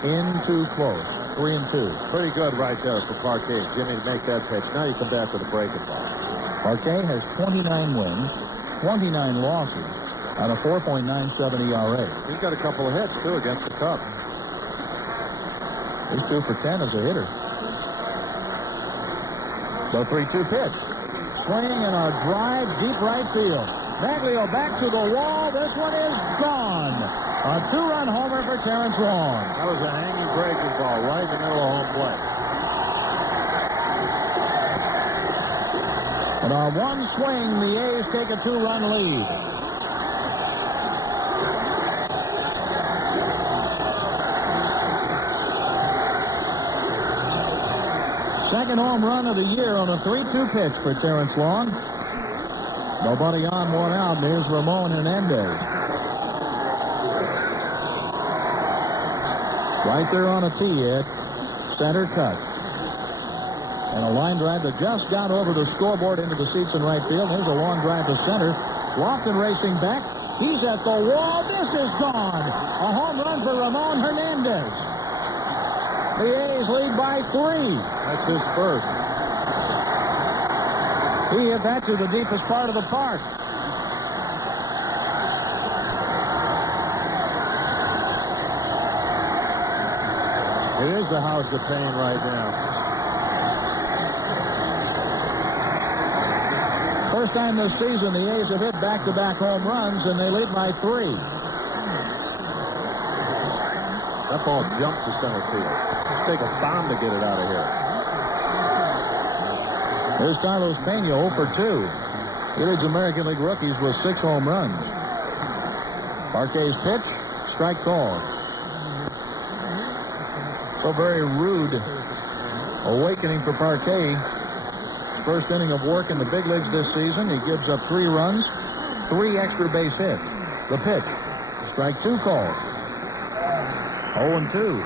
In too close. 3-2. Pretty good right there for Parquet. Jimmy to make that pitch. Now you come back to the breaking ball. Parquet has 29 wins, 29 losses, and a 4.97 ERA. He's got a couple of hits, too, against the Cubs. He's 2 for 10 as a hitter. The 3-2 pitch. Swing and a drive deep right field. Maglio back to the wall. This one is gone. A 2-run homer for Terrence Long. That was a hanging breaking ball right in the middle of home plate. And on one swing, the A's take a 2-run lead. Second home run of the year on a 3-2 pitch for Terrence Long. Nobody on, 1 out. There's Ramon Hernandez. Right there on a tee, Ed. Center cut. And a line drive that just got over the scoreboard into the seats in right field. There's a long drive to center. Lofton racing back. He's at the wall. This is gone. A home run for Ramon Hernandez. The A's lead by 3. That's his first. He hit that to the deepest part of the park. It is the house of pain right now. First time this season, the A's have hit back-to-back home runs, and they lead by 3. That ball jumped to center field. Let's take a bomb to get it out of here. There's Carlos Pena, 0 for 2. He leads American League rookies with 6 home runs. Parquet's pitch, strike called. So very rude awakening for Parquet. First inning of work in the big leagues this season. He gives up 3 runs, 3 extra base hits. The pitch, strike 2 called. 0-2.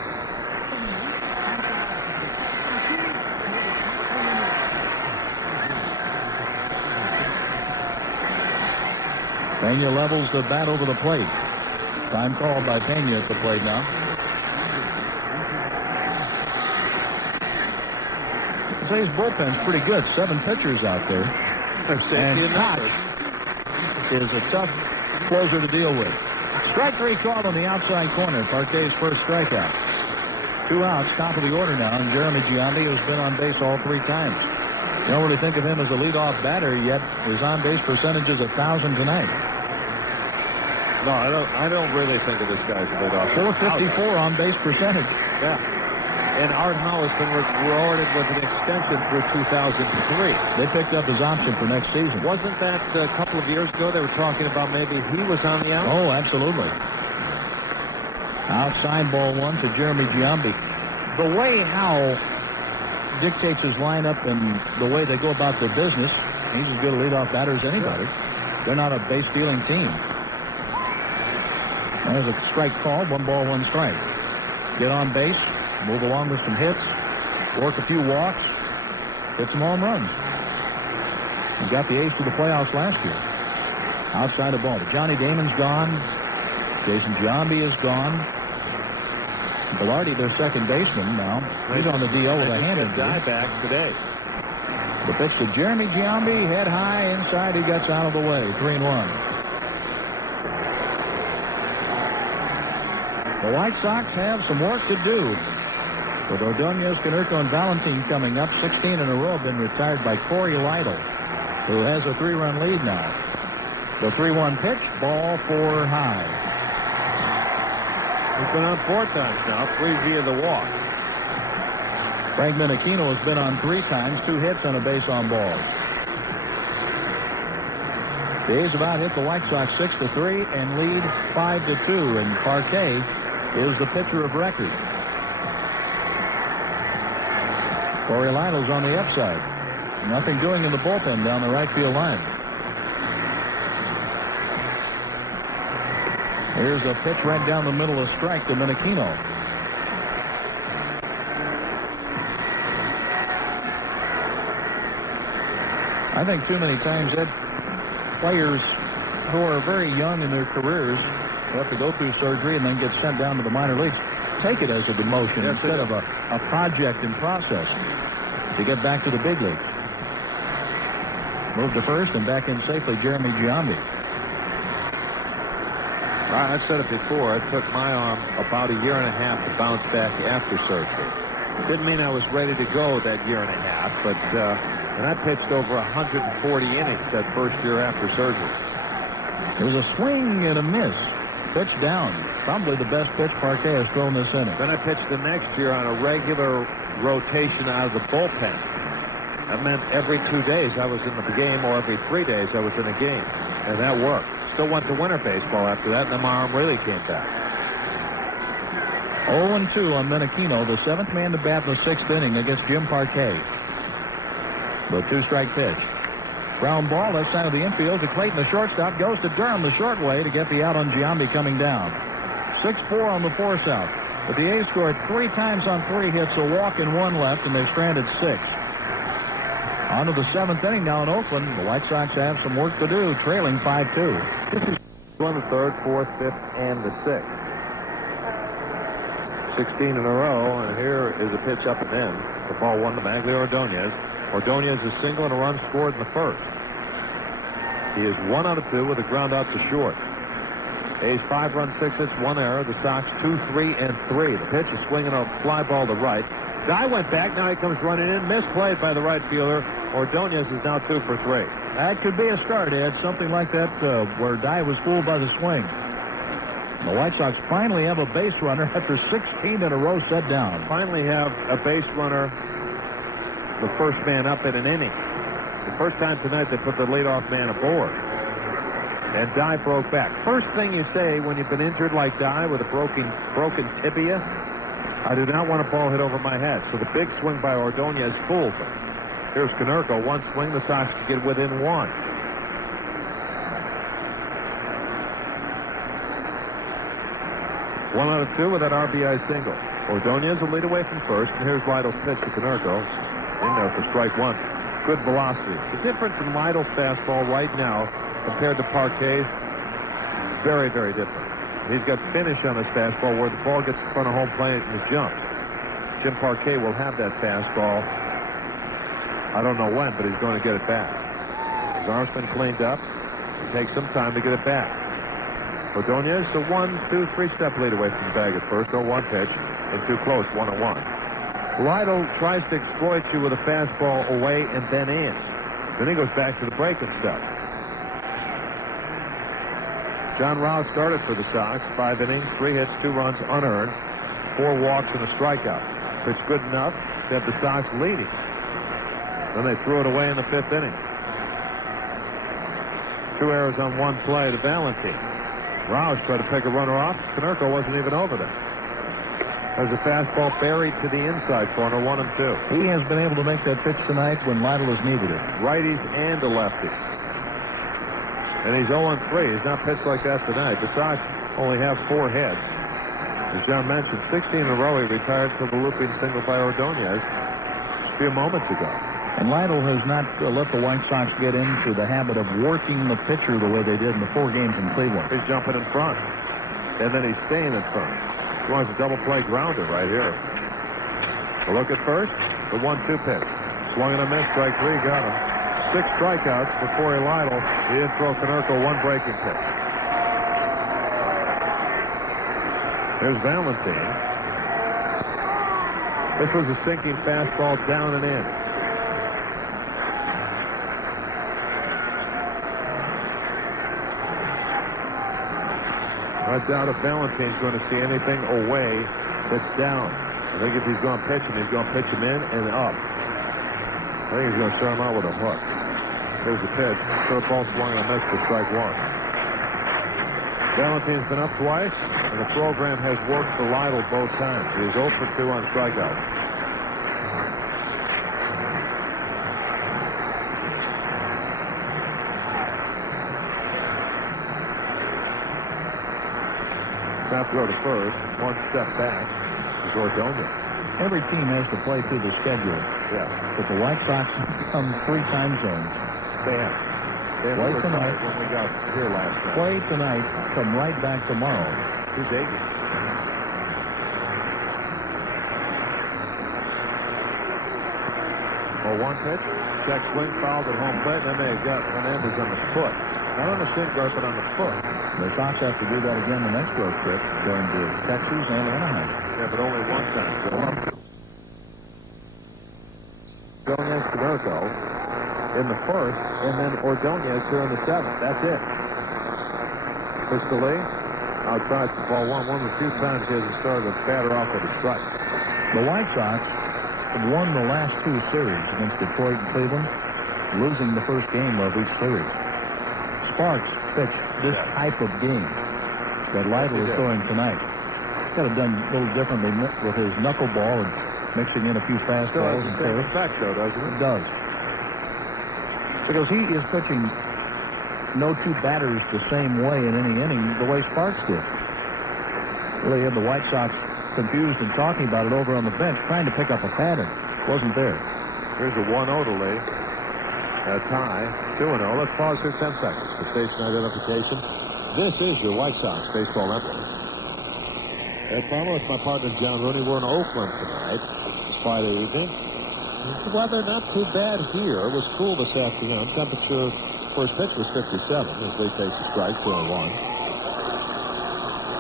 Pena levels the bat over the plate. Time called by Pena at the plate now. Today's bullpen's pretty good. 7 pitchers out there. And Koch is a tough closer to deal with. Strike 3 called on the outside corner. Parquet's first strikeout. 2 outs, top of the order now, and Jeremy Giambi has been on base all 3 times. You don't really think of him as a leadoff batter, yet his on-base percentage is 1,000 tonight. No, I don't really think of this guy as a leadoff. 454 on-base percentage. Yeah. And Art Howe has been rewarded with an extension through 2003. They picked up his option for next season. Wasn't that a couple of years ago they were talking about maybe he was on the out? Oh, absolutely. Outside ball 1 to Jeremy Giambi. The way Howe dictates his lineup and the way they go about their business, he's as good a leadoff batter as anybody. They're not a base-stealing team. There's a strike called, 1 ball, 1 strike. Get on base, move along with some hits, work a few walks, hit some home runs. He got the A's to the playoffs last year. Outside the ball. Johnny Damon's gone. Jason Giambi is gone. Velarde, their second baseman now. He's on the DL with a hand injury. Guy back today. The pitch to Jeremy Giambi, head high inside. He gets out of the way. 3-1. The White Sox have some work to do. With Ordonez, Canerco, and Valentin coming up, 16 in a row have been retired by Corey Lytle, who has a 3-run lead now. The 3-1 pitch, ball 4 high. He's been on 4 times now, 3 via the walk. Frank Menachino has been on 3 times, 2 hits and a base on balls. The A's about hit the White Sox 6-3 and lead 5-2, and Parquet is the pitcher of record. Corey Lytle's on the upside. Nothing doing in the bullpen down the right field line. Here's a pitch right down the middle of strike to Menachino. I think too many times that players who are very young in their careers who have to go through surgery and then get sent down to the minor leagues take it as a demotion Yes, instead of a project in process to get back to the big leagues. Move to first and back in safely, Jeremy Giambi. I've said it before. It took my arm about a year and a half to bounce back after surgery. Didn't mean I was ready to go that year and a half, but and I pitched over 140 innings that first year after surgery. There's a swing and a miss. Pitch down. Probably the best pitch Parquet has thrown this inning. Then I pitched the next year on a regular rotation out of the bullpen. That meant every 2 days I was in the game, or every 3 days I was in a game, and that worked. Still went to winter baseball after that, and then my arm really came back. 0-2 on Menachino, the 7th man to bat in the 6th inning against Jim Parquet. The 2-strike pitch. Ground ball left side of the infield to Clayton, the shortstop, goes to Durham the short way to get the out on Giambi coming down. 6-4 on the force out. But the A's scored 3 times on 3 hits, a walk and 1 left, and they've stranded 6. On to the 7th inning now in Oakland. The White Sox have some work to do, trailing 5-2. This is on the 3rd, 4th, 5th, and the 6th. 16 in a row, and here is a pitch up and in. The ball 1 to Magglio Ordonez. Ordonez is single and a run scored in the 1st. He is 1 out of 2 with a ground out to short. A's 5 runs, 6 hits, 1 error. The Sox 2, 3, and 3. The pitch is swinging a fly ball to right. Dye went back. Now he comes running in. Misplayed by the right fielder. Ordonez is now 2 for 3. That could be a start, Ed. Something like that where Dye was fooled by the swing. The White Sox finally have a base runner after 16 in a row set down. Finally have a base runner, the first man up in an inning. The first time tonight they put the leadoff man aboard. And Dye broke back. First thing you say when you've been injured like Dye with a broken tibia, I do not want a ball hit over my head. So the big swing by Ordonez fools him. Here's Konerko. 1 swing, the Sox to get within 1. One out of 2 with that RBI single. Ordonez will lead away from first, and here's Lytle's pitch to Konerko. In there for strike 1. Good velocity. The difference in Lytle's fastball right now compared to Parquet's, very, very different. He's got finish on his fastball where the ball gets in front of home plate and is jumped. Jim Parquet will have that fastball. I don't know when, but he's going to get it back. His arm's been cleaned up. It takes some time to get it back. Ordonez, the 1, 2, 3 step lead away from the bag at first. 0-1 pitch and too close, 1-1. Lytle tries to exploit you with a fastball away and then in. Then he goes back to the breaking stuff. John Rouse started for the Sox. 5 innings, 3 hits, 2 runs unearned, 4 walks and a strikeout. Pitch good enough to have the Sox leading. Then they threw it away in the 5th inning. 2 errors on 1 play to Valentine. Rouse tried to pick a runner off. Konerko wasn't even over there. There's a fastball buried to the inside corner, 1-2. He has been able to make that pitch tonight when Lytle has needed it. Righties and a lefty. And he's 0-3. He's not pitched like that tonight. The Sox only have 4 hits. As John mentioned, 16 in a row. He retired from the looping single by Ordonez a few moments ago. And Lytle has not let the White Sox get into the habit of working the pitcher the way they did in the 4 games in Cleveland. He's jumping in front. And then he's staying in front. He wants a double play grounder right here. A look at first. The 1-2 pitch. Swung and a miss. Strike 3. Got him. 6 strikeouts for Corey Lytle. He didn't throw Konerko 1 breaking pitch. There's Valentine. This was a sinking fastball down and in. I doubt if Valentine's going to see anything away that's down. I think if he's going to pitch him, he's going to pitch him in and up. I think he's going to start him out with a hook. There's the pitch. Third ball swung and a miss for strike 1. Valentine's been up twice, and the program has worked for Lytle both times. He was 0 for 2 on strikeouts. Snap throw to first. 1 step back is Ordonez. Every team has to play through the schedule. Yeah. But the White Sox come 3 time zones. They have. Play tonight. When we got here last night. Play tonight. Come right back tomorrow. Who's 80? 0-1 pitch. Check swing, fouled at home plate. Then they got Hernandez on the foot. Not on the shin guard, but on the foot. The Sox have to do that again the next road trip, going to Texas and Anaheim. Yeah, but only one time. Ordonez Canerco in the first, and then Ordonez here in the seventh. That's it. Pitch to Lee. Outside for ball one. One of the few times he hasn't started a batter off with a strike. The White Sox have won the last two series against Detroit and Cleveland, losing the first game of each series. Sparks pitched this type of game that Lytle is throwing tonight. Could have done a little differently with his knuckleball and mixing in a few fastballs and same effect, though, doesn't it? It does. Because he is pitching no two batters the same way in any inning the way Sparks did. Really had the White Sox confused and talking about it over on the bench, trying to pick up a pattern. Wasn't there. Here's a 1-0 to Lee. A tie. 2-0. Let's pause here 10 seconds for station identification. This is your White Sox Baseball Network. Ed Farmer with my partner John Rooney. We're in Oakland tonight. It's Friday evening. The weather not too bad here. It was cool this afternoon. Temperature, first pitch was 57 as Lee takes a strike, 2-1.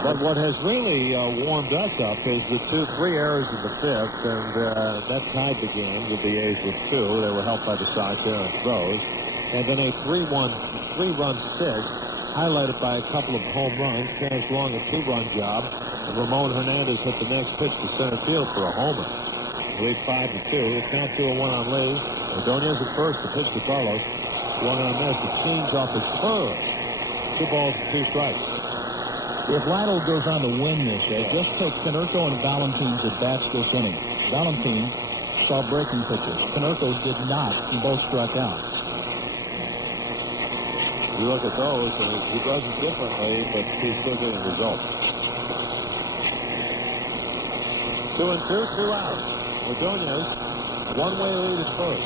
But what has really warmed us up is the 2-3 errors in the fifth, and that tied the game with the A's with 2. They were helped by the Sox errant throws. And then a 3-run sixth, highlighted by a couple of home runs. Terrence Long a 2-run job, and Ramon Hernandez hit the next pitch to center field for a homer. Lead 5-2. It's now 2-1 on Lee. Ordonez at first. The pitch to Carlos. Swung on this. The change off his curve. 2 balls and 2 strikes. If Lytle goes on to win this, just take Canerco and Valentin's at bats this inning. Valentin saw breaking pitches. Canerco did not, and both struck out. You look at those, and he does it differently, but he's still getting results. 2-2, 2 out. Ordonez, one-way lead at first.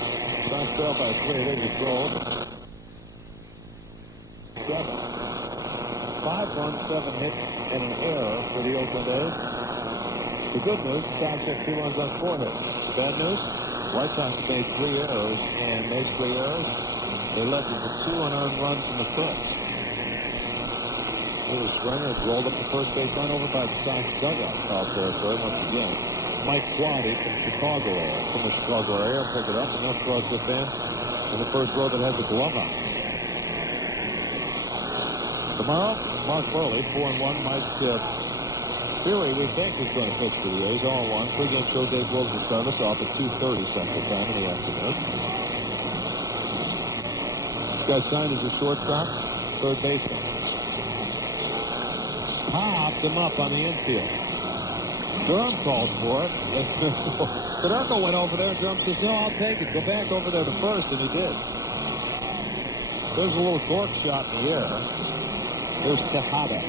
Sox trail by 3. They just rolled. 7. 5 runs, 7 hits, and an error for the Oakland A's. The good news, the Sox have 2 runs on 4 hits. The bad news, White Sox have made 3 errors, and those 3 errors, they led to the 2 unearned runs in the first. Here's Springer rolled up the first base line over by the Sox dugout. Foul territory once again. Mike Quaddy from the Chicago area, will pick it up, and they'll throw it to a fan in the first row that has a glove on. Tomorrow, Mark Burley, 4-1. Mike Theory, we think, is going to pitch for the A's, all 1. Pre-game show, Dave Wills will start us off at 2:30 Central Time in the afternoon. This guy signed as a shortstop, third baseman. Popped him up on the infield. Durham called for it. Canerco went over there, and Durham says, no, I'll take it. Go back over there to first, and he did. There's a little cork shot in the air. There's Tejada.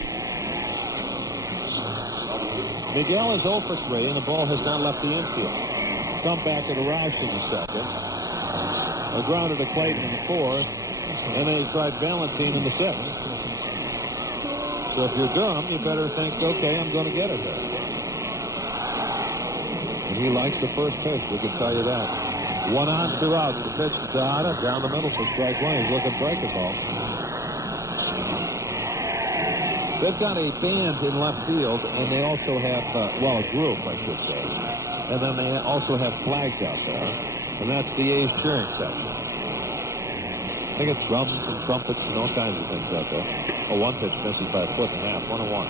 Miguel is 0 for 3, and the ball has not left the infield. Come back at Roush in the second. A grounder to Clayton in the fourth, and then he tried Valentin in the sixth. So if you're Durham, you better think, okay, I'm going to get it there. And he likes the first pitch, we can tell you that. 1 on, 2 outs. The pitch to Tejada, down the middle for strike 1. He's looking breakable. They've got a band in left field, and they also have, a group, I should say. And then they also have flags out there, and that's the A's cheering section. They got drums and trumpets and all kinds of things out there. A 1 pitch misses by 1.5 feet, 1-1.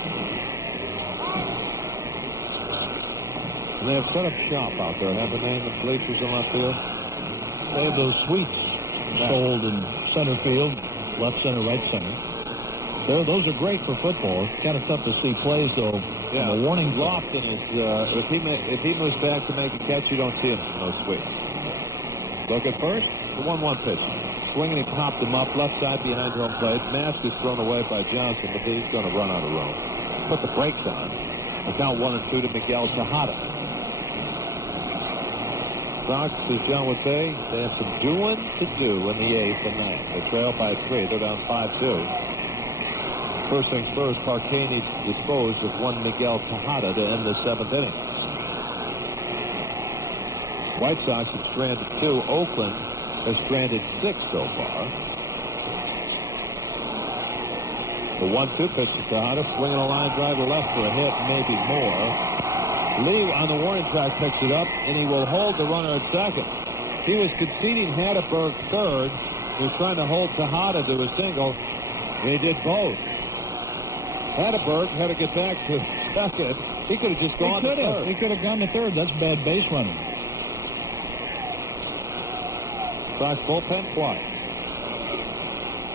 And they have set up shop out there, haven't they, in the bleachers in left field? They have those suites sold in center field, left center, right center. Those are great for football. It's kind of tough to see plays, though. Yeah, the warning Lofton is, if he moves back to make a catch, you don't see him in those sweeps. Look at first, the 1-1 pitch. Swinging, he popped him up, left side behind home plate. Mask is thrown away by Johnson, but he's going to run out of room. Put the brakes on. The count 1-2 to Miguel Tejada. Sox, as John would say, they have some doing to do in the 8th and 9th. They trail by 3. They're down 5-2. First things first, Parquet needs to dispose of one Miguel Tejada to end the 7th inning. White Sox have stranded 2. Oakland has stranded 6 so far. The 1-2 pitch to Tejada, swinging a line drive to left for a hit, maybe more. Lee on the warning track picks it up, and he will hold the runner at second. He was conceding Hatteberg third. He was trying to hold Tejada to a single, and he did both. Hatteberg had to get back to second. He could have just gone to third. He could have gone to third. That's bad base running. Sox bullpen quiet.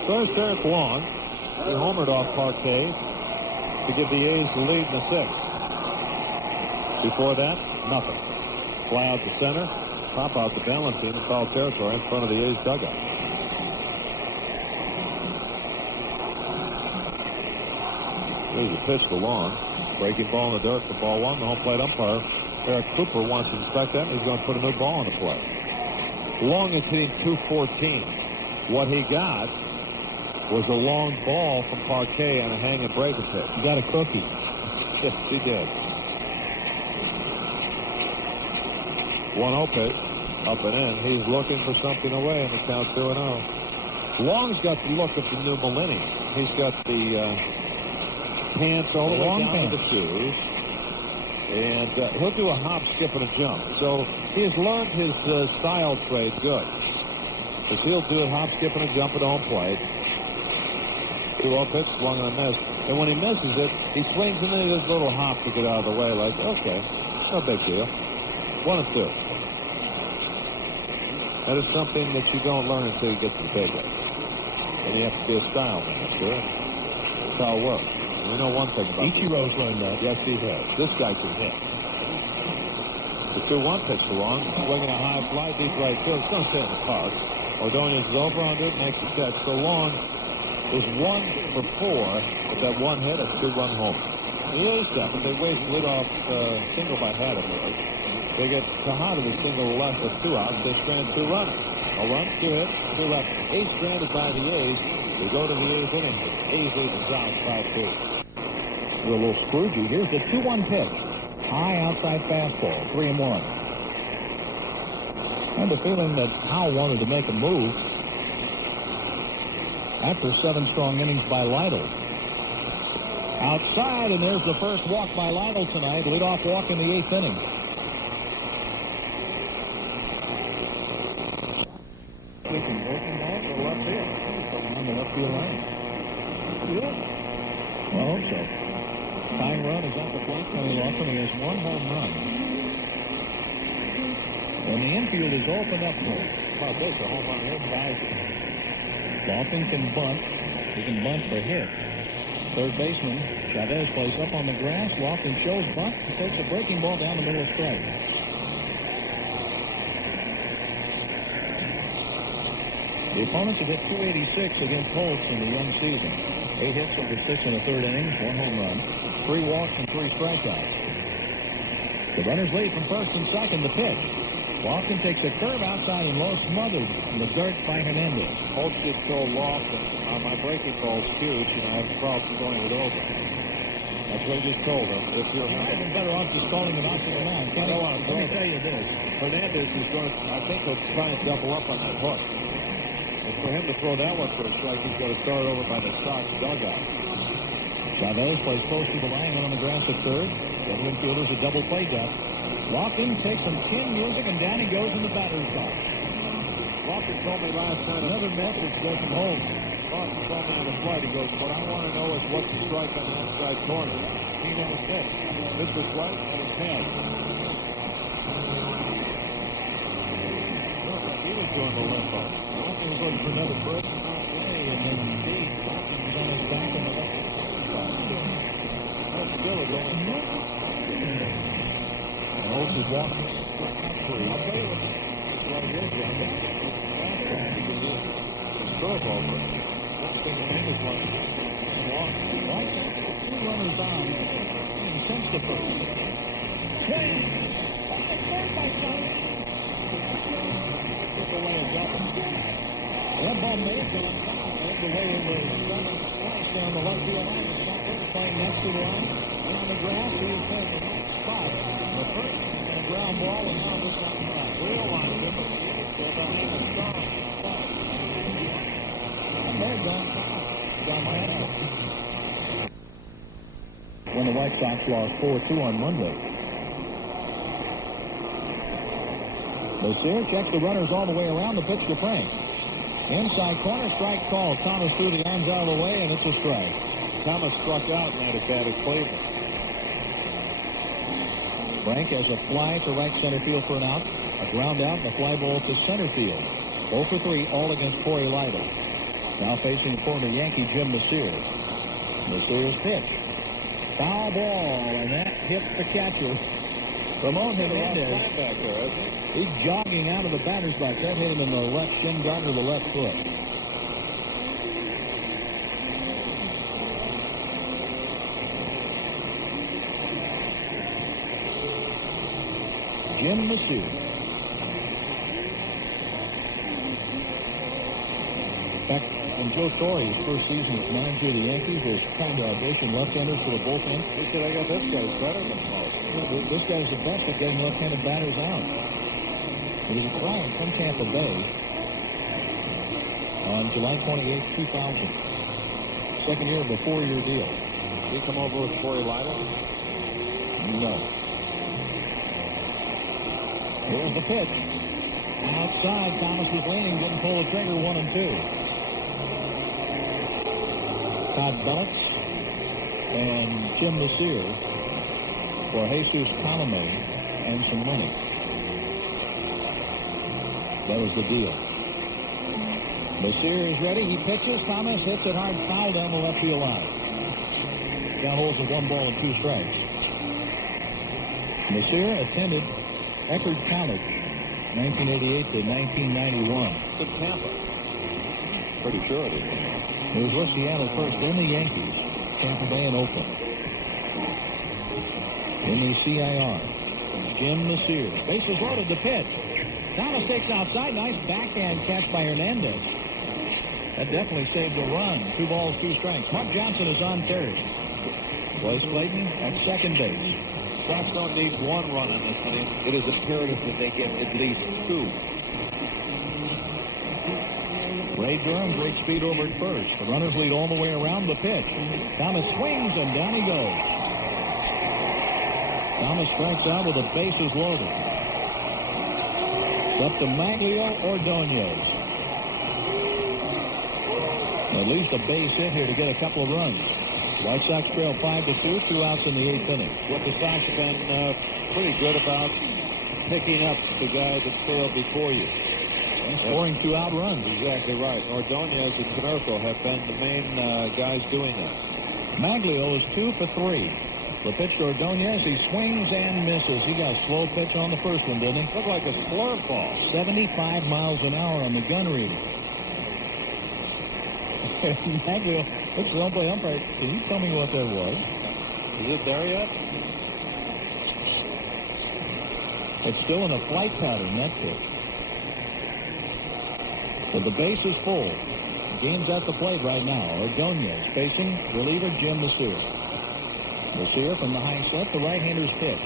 First, Eric Long. He homered off Parquet to give the A's the lead in the 6th. Before that, nothing. Fly out to center, pop out to Valentine in foul territory in front of the A's dugout. There's a pitch to Long. Breaking ball in the dirt for ball 1. The home plate umpire, Eric Cooper, wants to inspect that, and he's going to put a new ball in the play. Long is hitting .214. What he got was a long ball from Parquet on a hang and break pitch. He got a cookie. Yes, he did. 1-0 pitch, up and in. He's looking for something away, and the count 2-0. Long's got the look of the new millennium. He's got the pants all the way down to the shoes, and he'll do a hop, skip, and a jump. So he has learned his style trade good, because he'll do a hop, skip, and a jump at home plate. 2-0 pitch, swung and a miss. And when he misses it, he swings and then he does a little hop to get out of the way, like, okay, no big deal. 1-2. That is something that you don't learn until you get to the big league. And you have to be a style master. That's how it works. And we know one thing about Ichiro's learned that. Yes, he has. This guy can hit. The 2-1 pitch to Long, swinging a high fly, deep right field. It's going to stay in the park. Ordonez is over under it, makes the catch. So Long is 1 for 4 with that one hit, a 2-run homer. The A's seventh, they waste leadoff single by Hatteberg. They get Tejada the single left with 2 outs. They strand 2 runners. A run, 2 hits, 2 left. 8 stranded by the A's. We go to the 8th inning. A's lead the Sox 5-2. A little Scroogey. Here's the 2-1 pitch. High outside fastball, 3-1. I have a feeling that Howe wanted to make a move after 7 strong innings by Lytle. Outside, and there's the first walk by Lytle tonight. Leadoff walk in the 8th inning. Working ball for left field. On the left field line. Well, I hope so. Tying run is at the plate. Tony Lawson, he has 1 home run. And the infield is opened up for him. How about this? A home run here buys it. Lawson can bunt. He can bunt for hit. Third baseman Chavez plays up on the grass. Lawson shows bunt. He takes a breaking ball down the middle of strike. The opponents have hit .286 against Holtz in the young season. 8 hits over 6 in the 3rd inning, 1 home run, 3 walks and 3 strikeouts. The runners lead from 1st and 2nd. The pitch. Lofton takes a curve outside and low, smothered in the dirt by Hernandez. Holtz just told Lofton, my breaking ball's huge, and I have a problem going it over. That's what he just told him. If you're I've been better off just calling it out to the mound. Let me tell you this. Hernandez is going to, I think he'll try and double up on that hook. And for him to throw that one for a strike, he's got to start over by the Sox dugout. Chavez plays close to the line on the grass at 3rd. The infielders a double play depth. Lofton takes some tin music, and down he goes in the batter's box. Lofton told me last night, Another message goes from Holmes. Lofton told me on the flight, he goes, what I want to know is what's the strike on the inside corner. He never said. Mr. Flight on his head. He was doing the limbo. Lofton was looking for another break and not play, and then indeed, Lofton was on his back in the left spot. That's still a going. And Holmes is walking. I'll tell you what it is, John. It's curveball for him. That's the Hernandez one. Right there, 2 runners on, and since the first. Swing! Third by Sonny. Took away a double. That ball may have gone the way it was running twice down the left field line. Shotgun playing next to the line. And on the grass, he is playing the spot. The first and a ground ball, and now this one. When the White Sox lost 4-2 on Monday. Lacier checks the runners all the way around. The pitch to Frank. Inside corner, strike call. Thomas threw the arms out of the way, and it's a strike. Thomas struck out in that at bat at Cleveland. Frank has a fly to right center field for an out. A ground out and a fly ball to center field. 0 for 3, all against Corey Lytle. Now facing former Yankee Jim Lacier. Lacier's pitch. Foul ball, and that hits the catcher. Ramon Hernandez. He's jogging out of the batter's box. That hit him in the left shin guard or the left foot. Jim Lacier. In fact, in Joe Torre's first season as manager of the Yankees, was trying to audition left-handers for the bullpen. He said, I got this guy's better than most. This guy's the best at getting left-handed batters out. He was acquired from Tampa Bay on July 28, 2000. Second year of a 4-year deal. Did he come over with Corey Lytle? No. Here's the pitch. Outside, Thomas was leaning, didn't pull the trigger, 1-2. Todd Bellis and Jim Lacier for Jesus Colomé and some money. That was the deal. Lacier is ready. He pitches. Thomas hits it hard, foul down the left field line. Down holds with 1 ball and 2 strikes. Lacier attended Eckerd College, 1988 to 1991. In Tampa. Pretty sure it is. He was with Seattle first, then the Yankees, Tampa Bay and Oakland. In the CIR, Jim Lacier. Bases loaded, the pitch. Thomas takes outside. Nice backhand catch by Hernandez. That definitely saved a run. 2 balls, 2 strikes. Mark Johnson is on third. Blaze Clayton at second base. Sox don't need 1 run in this inning. It is imperative that they get at least 2. Ray Durham, great speed over at first. The runners lead all the way around the pitch. Thomas swings, and down he goes. Thomas strikes out with the bases loaded. It's up to Maglio Ordonez. At least a base hit here to get a couple of runs. White Sox trail 5-2, 2 outs in the 8th inning. What the Sox have been pretty good about picking up the guy that failed before you. And scoring 2-out runs. Exactly right. Ordonez and Canerco have been the main guys doing that. Maglio is 2 for 3. The pitch to Ordonez, he swings and misses. He got a slow pitch on the first one, didn't he? Looked like a slurve ball. 75 miles an hour on the gun reading. Maglio, looks the play umpire. Can you tell me what that was? Is it there yet? It's still in a flight pattern, that pitch. But the base is full. The game's at the plate right now. Ordonez facing reliever Jim Lacier. Lacier from the high set, the right-hander's pitch.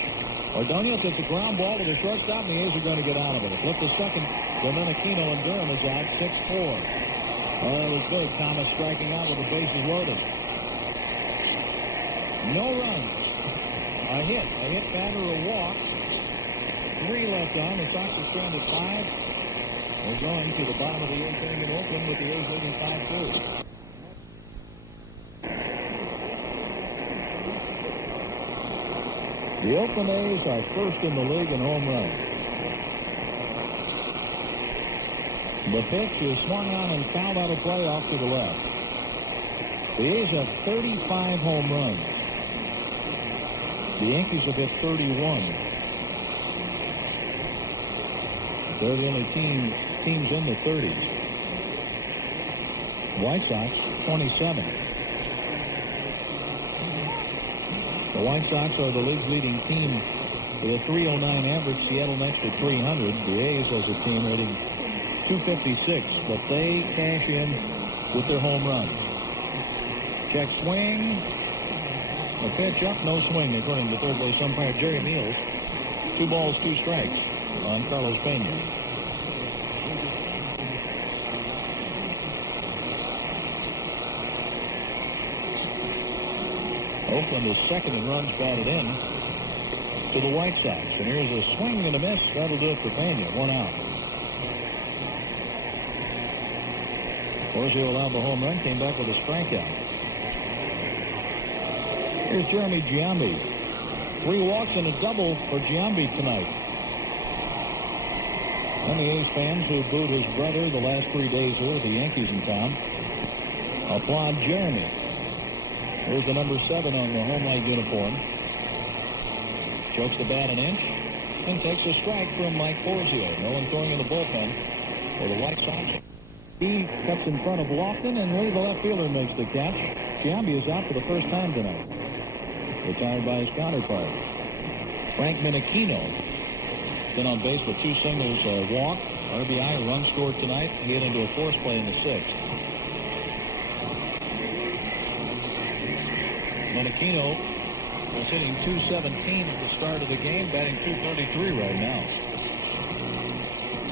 Ordonez hits a ground ball to the shortstop, and the A's are going to get out of it. Flip the second. Domenichino and Durham is out, 6-4. Oh, it was big. Thomas striking out with the bases loaded. No runs. A hit batter, a walk. 3 left on. The Sox are stranded 5. We're going to the bottom of the 8th inning in Oakland with the A's leading 5-2. The Oakland A's are first in the league in home runs. The pitch is swung on and fouled out of play off to the left. The A's have 35 home runs. The Yankees have hit 31. They're the only teams in the 30s. White Sox, 27. The White Sox are the league's leading team with a 309 average. Seattle next to 300. The A's as a team rating 256, but they cash in with their home runs. Check swing. The pitch up, no swing, according to third base umpire Jerry Meals. 2 balls, 2 strikes. on Carlos Pena. Oakland is second in runs batted in to the White Sox. And here's a swing and a miss. That'll do it for Pena. 1 out. Orzio allowed the home run, came back with a strikeout. Here's Jeremy Giambi. 3 walks and a double for Giambi tonight. Many A's fans who booed his brother the last 3 days here with the Yankees in town applaud Jeremy. Here's the number 7 on the home light uniform. Chokes the bat an inch and takes a strike from Mike Orzio. No one throwing in the bullpen for the White Sox. He cuts in front of Lofton, and Lee, the left fielder, makes the catch. Giambi is out for the first time tonight. Retired by his counterpart. Frank Minichino been on base with 2 singles, a walk, RBI, a run scored tonight. He hit into a force play in the 6th. Minichino was hitting .217 at the start of the game, batting .233 right now.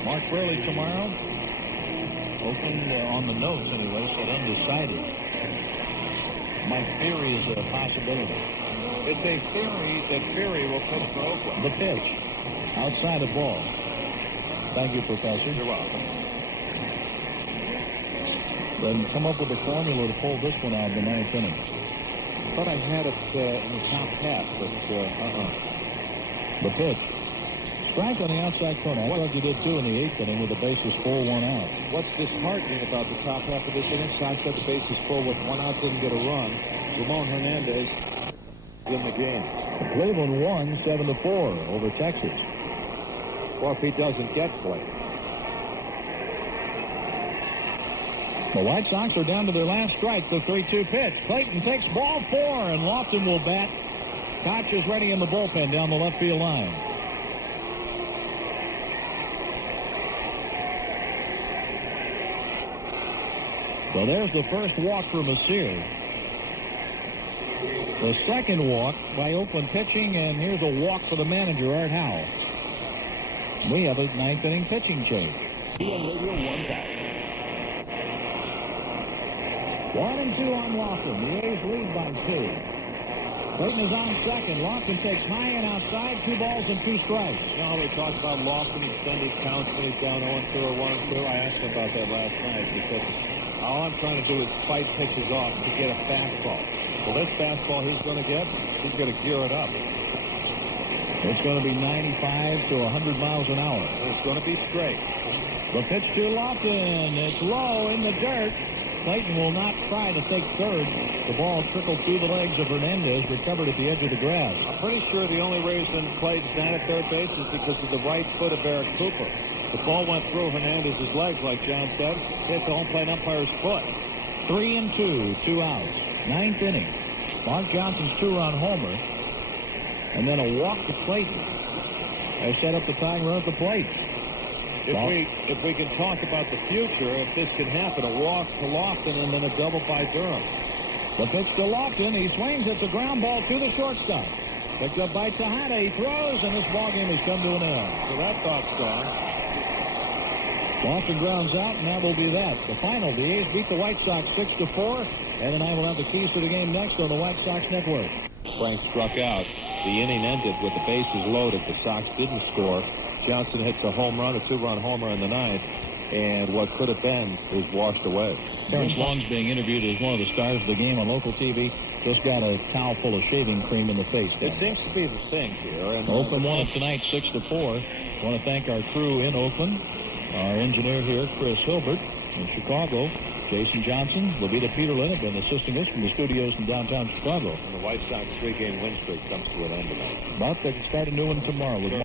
Mark Burley tomorrow. Oakland on the notes anyway, said undecided. Mike Fury is a possibility. It's a theory that Fury will pitch for Oakland. The pitch. Outside the ball. Thank you, Professor. You're welcome. Then come up with a formula to pull this one out in the 9th inning. Thought I had it in the top half, but The pitch. Strike on the outside corner. I thought you did too in the 8th inning with the bases full, 1 out. What's disheartening about the top half of this inning? Sox had the bases full with 1 out, didn't get a run. Ramon Hernandez in the game. Cleveland won 7-4 over Texas. Or if he doesn't get played. The White Sox are down to their last strike. The 3-2 pitch. Clayton takes ball 4, and Lofton will bat. Koch is ready in the bullpen down the left field line. So there's the first walk for Messier. The second walk by Oakland pitching, and here's a walk for the manager, Art Howe. We have a 9th inning pitching change. 1-2 on Lofton. The A's lead by 2. Clayton is on second. Lofton takes high and outside. 2 balls and 2 strikes. You know how we talked about Lofton extended counts when he's down 0-2 or 1-2? I asked him about that last night because all I'm trying to do is fight pitches off to get a fastball. Well, this fastball he's going to get, he's going to gear it up. It's going to be 95 to 100 miles an hour. It's going to be straight. The pitch to Lofton. It's low in the dirt. Clayton will not try to take third. The ball trickled through the legs of Hernandez, recovered at the edge of the grass. I'm pretty sure the only reason Clayton's down at third base is because of the right foot of Eric Cooper. The ball went through Hernandez's legs, like John said, hit the home plate umpire's foot. 3-2, 2 outs. 9th inning. Mark Johnson's 2-run homer, and then a walk to Clayton. They set up the tying run at the plate. If we can talk about the future, if this can happen, a walk to Lofton and then a double by Durham. The pitch to Lofton. He swings at the ground ball to the shortstop. Picked up by Tejada. He throws, and this ballgame has come to an end. So that thought's gone. Lofton grounds out, and that will be that. The final, the A's beat the White Sox 6-4. Ed and I will have the keys to the game next on the White Sox Network. Frank struck out. The inning ended with the bases loaded. The Sox didn't score. Johnson hits a home run, a 2-run homer in the 9th, and what could have been is washed away. Terrence Long's being interviewed as one of the stars of the game on local TV. Just got a towel full of shaving cream in the face. It seems to be the thing here. And Oakland won it tonight 6-4. I want to thank our crew in Oakland, our engineer here, Chris Hilbert, in Chicago, Jason Johnson, Levita Peterlin have been assisting us from the studios in downtown Chicago. And the White Sox 3-game win streak comes to an end tonight. But they can start a new one tomorrow.